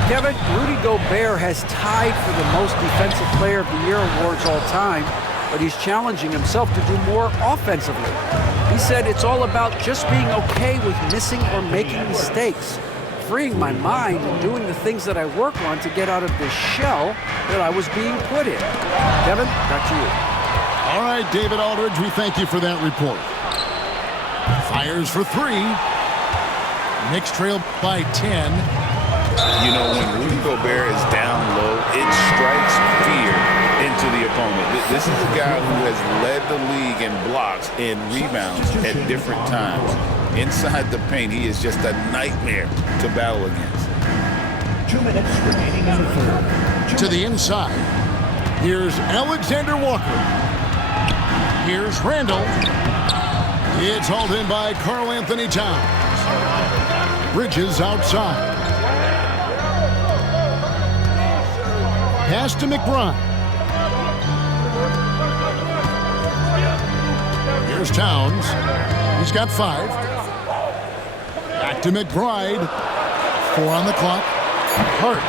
Kevin, Rudy Gobert has tied for the most Defensive Player of the Year awards all time, but he's challenging himself to do more offensively. He said it's all about just being okay with missing or making mistakes, freeing my mind and doing the things that I work on to get out of this shell that I was being put in. Kevin, back to you. All right, David Aldridge, we thank you for that report. Fires for three. Knicks trail by 10. You know, when Rudy Gobert is down low, it strikes fear into the opponent. This is a guy who has led the league in blocks and rebounds at different times. Inside the paint, he is just a nightmare to battle against. 2 minutes remaining in the third. To the inside. Here's Alexander Walker. Here's Randall. It's hauled in by Karl Anthony Towns. Bridges outside. Pass to McBride. Here's Towns. He's got 5. Back to McBride. 4 on the clock. Hurt.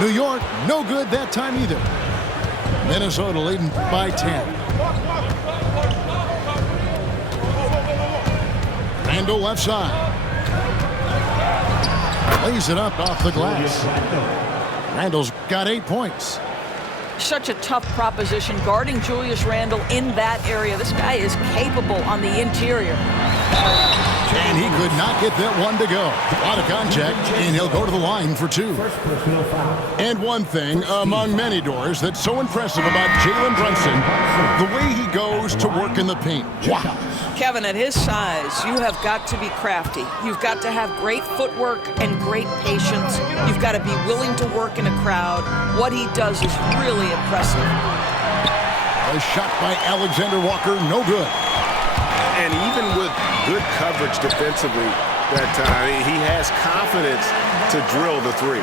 New York, no good that time either. Minnesota leading by 10. Randall left side. Lays it up off the glass. Randall's got 8 points. Such a tough proposition guarding Julius Randle in that area. This guy is capable on the interior. And he could not get that one to go. A lot of contact, and he'll go to the line for 2. And one thing among many doors that's so impressive about Jalen Brunson, the way he goes to work in the paint. Wow. Kevin, at his size, you have got to be crafty. You've got to have great footwork and great patience. You've got to be willing to work in a crowd. What he does is really impressive. A shot by Alexander Walker, no good. And even with good coverage defensively that time, he has confidence to drill the 3.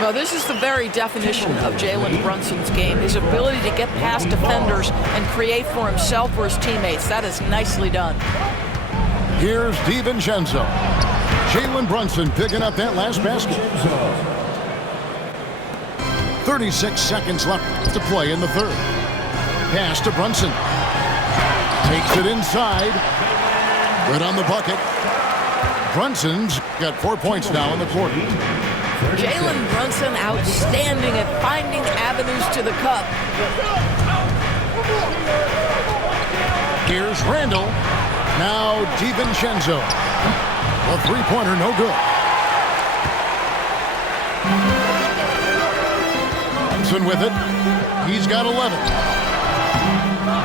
Well, this is the very definition of Jalen Brunson's game, his ability to get past defenders and create for himself or his teammates. That is nicely done. Here's DiVincenzo. Jalen Brunson picking up that last basket. 36 seconds left to play in the third. Pass to Brunson. Takes it inside. Good on the bucket. Brunson's got 4 points now in the quarter. Jalen Brunson outstanding at finding avenues to the cup. Here's Randall. Now DiVincenzo. A three-pointer, no good. Brunson with it. He's got 11.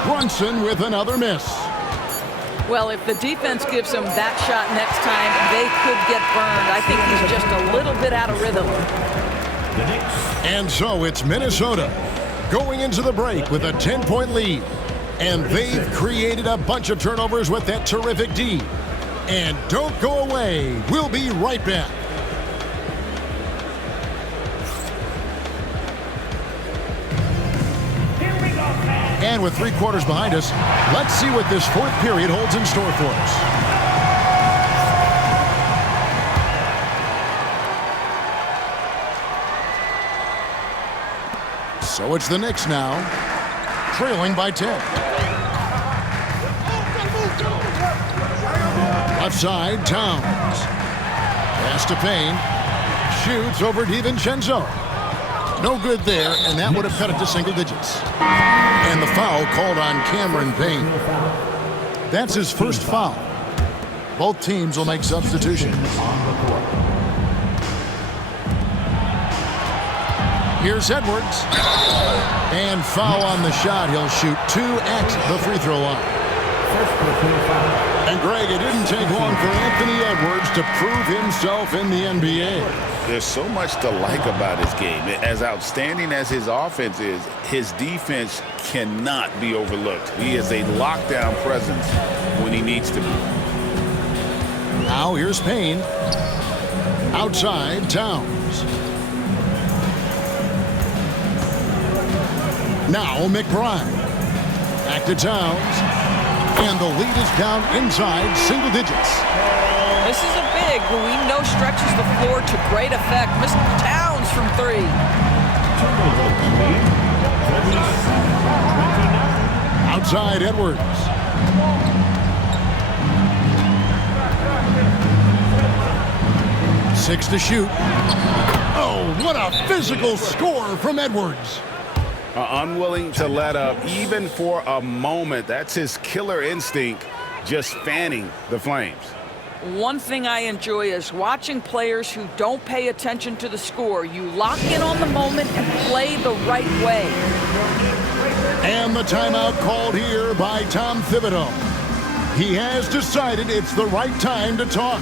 Brunson with another miss. Well, if the defense gives him that shot next time, they could get burned. I think he's just a little bit out of rhythm. And so it's Minnesota going into the break with a 10-point lead. And they've created a bunch of turnovers with that terrific D. And don't go away. We'll be right back. And with 3 quarters behind us, let's see what this fourth period holds in store for us. So it's the Knicks now, trailing by 10. Left side, Towns. Pass to Payne. Shoots over DiVincenzo. No good there, and that would have cut it to single digits. And the foul called on Cameron Payne. That's his first foul. Both teams will make substitutions. Here's Edwards. And foul on the shot. He'll shoot 2 at the free throw line. And Greg, it didn't take long for Anthony Edwards to prove himself in the NBA. There's so much to like about his game. As outstanding as his offense is, his defense cannot be overlooked. He is a lockdown presence when he needs to be. Now here's Payne. Outside, Towns. Now McBride. Back to Towns. And the lead is down inside single digits. This is a big who we know stretches the floor to great effect. Mr. Towns from 3. Outside Edwards. Six to shoot. Oh, what a physical score from Edwards. Unwilling to let up even for a moment. That's his killer instinct, just fanning the flames. One thing I enjoy is watching players who don't pay attention to the score. You lock in on the moment and play the right way. And the timeout called here by Tom Thibodeau. He has decided it's the right time to talk.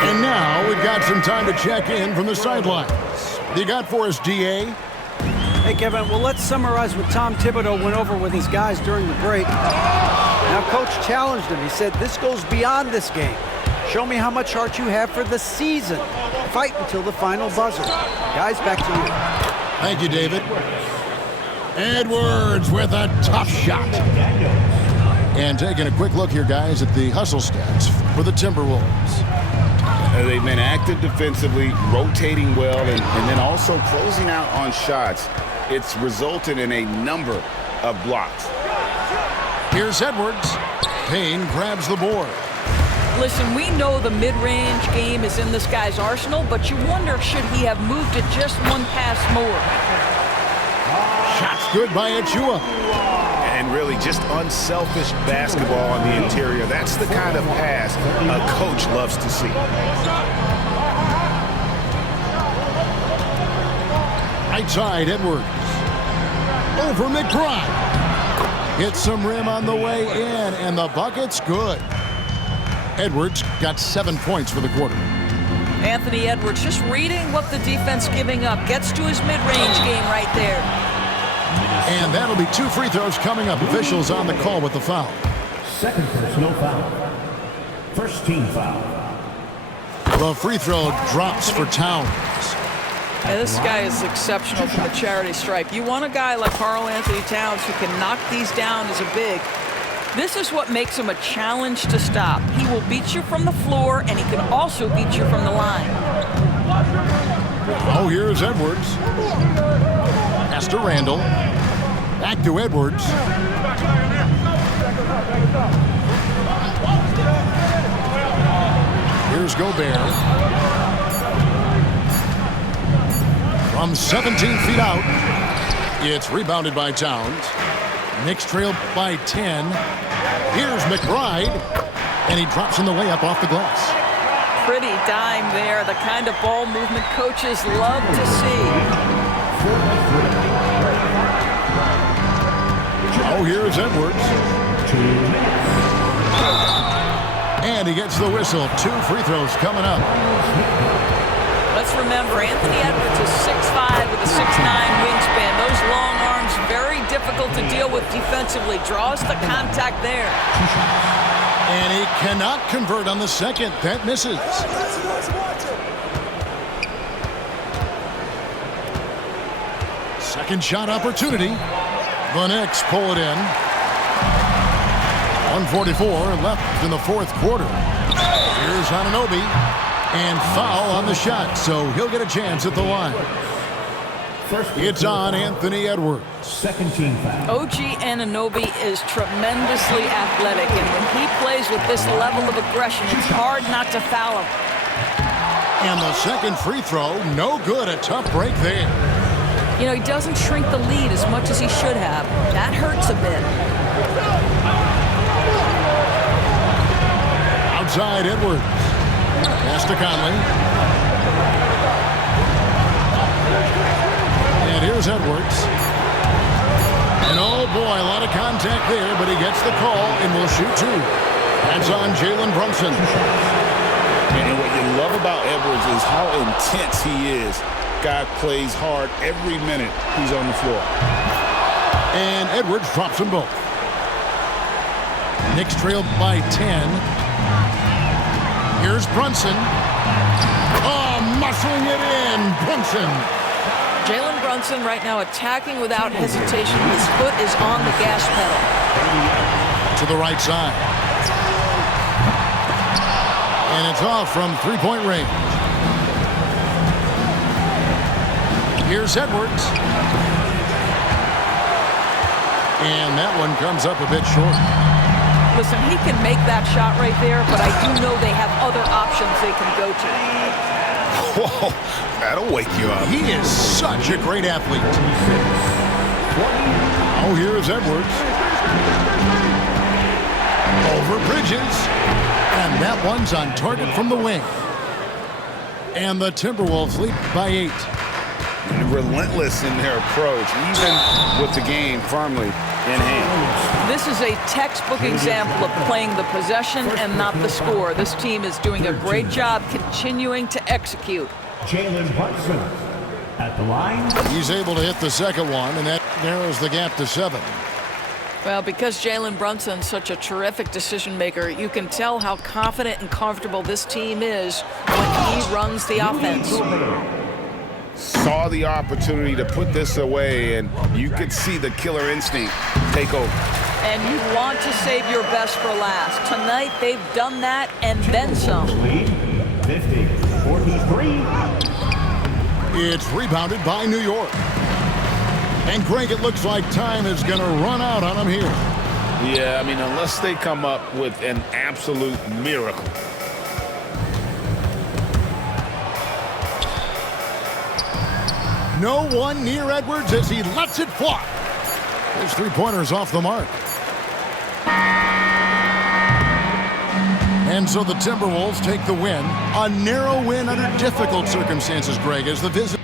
And now we've got some time to check in from the sidelines. You got for us, DA? Hey, Kevin, well, let's summarize what Tom Thibodeau went over with his guys during the break. Now, Coach challenged him. He said, this goes beyond this game. Show me how much heart you have for the season. Fight until the final buzzer. Guys, back to you. Thank you, David. Edwards with a tough shot. And taking a quick look here, guys, at the hustle stats for the Timberwolves. They've been active defensively, rotating well, and then also closing out on shots. It's resulted in a number of blocks. Here's Edwards. Payne grabs the board. Listen, we know the mid-range game is in this guy's arsenal, but you wonder, should he have moved it just one pass more? Shots good by Achua. And really just unselfish basketball on the interior. That's the kind of pass a coach loves to see. Right side, Edwards. Over McBride. Hits some rim on the way in, and the bucket's good. Edwards got 7 points for the quarter. Anthony Edwards just reading what the defense giving up. Gets to his mid-range game right there. And that'll be 2 free throws coming up. Officials on the call with the foul. Second personal foul. First team foul. The free throw drops for Towns. Yeah, this guy is exceptional from the charity stripe. You want a guy like Karl-Anthony Towns who can knock these down as a big. This is what makes him a challenge to stop. He will beat you from the floor, and he can also beat you from the line. Oh, here's Edwards. Pass to Randall. Back to Edwards. Here's Gobert. From 17 feet out, it's rebounded by Towns. Knicks trail by 10. Here's McBride, and he drops in the layup off the glass. Pretty dime there, the kind of ball movement coaches love to see. Oh, here's Edwards. And he gets the whistle. 2 free throws coming up. Let's remember, Anthony Edwards is 6'5" with a 6'9" wingspan. Those long arms, very difficult to deal with defensively. Draws the contact there. And he cannot convert on the second. That misses. Second shot opportunity. The Knicks pull it in. 1:44 left in the fourth quarter. Here's Anunoby. And foul on the shot, so he'll get a chance at the line. It's on Anthony Edwards. Second team foul. OG Anunoby is tremendously athletic, and when he plays with this level of aggression, it's hard not to foul him. And the second free throw, no good. A tough break there. You know, he doesn't shrink the lead as much as he should have. That hurts a bit. Outside Edwards. Pass to Conley. And here's Edwards. And oh boy, a lot of contact there, but he gets the call and will shoot two. That's on Jalen Brunson. And what you love about Edwards is how intense he is. Guy plays hard every minute he's on the floor. And Edwards drops them both. Knicks trail by 10. Here's Brunson. Oh, muscling it in. Brunson. Jalen Brunson right now attacking without hesitation. His foot is on the gas pedal. To the right side. And it's off from three-point range. Here's Edwards. And that one comes up a bit short. Listen, he can make that shot right there, but I do know they have other options they can go to. Whoa, that'll wake you up. He is such a great athlete. Oh, here's Edwards. Over Bridges. And that one's on target from the wing. And the Timberwolves lead by 8. Relentless in their approach, even with the game firmly in hand. This is a textbook example of playing the possession and not the score. This team is doing a great job continuing to execute. Jalen Brunson at the line. He's able to hit the second one, and that narrows the gap to 7. Well, because Jalen Brunson's such a terrific decision maker, you can tell how confident and comfortable this team is when he runs the offense. Saw the opportunity to put this away, and you could see the killer instinct take over. And you want to save your best for last. Tonight, they've done that and then some. 50-43. It's rebounded by New York. And Greg, it looks like time is going to run out on them here. Yeah, I mean, unless they come up with an absolute miracle. No one near Edwards as he lets it fly. His three-pointer's off the mark. And so the Timberwolves take the win. A narrow win under difficult circumstances, Greg, as the visit.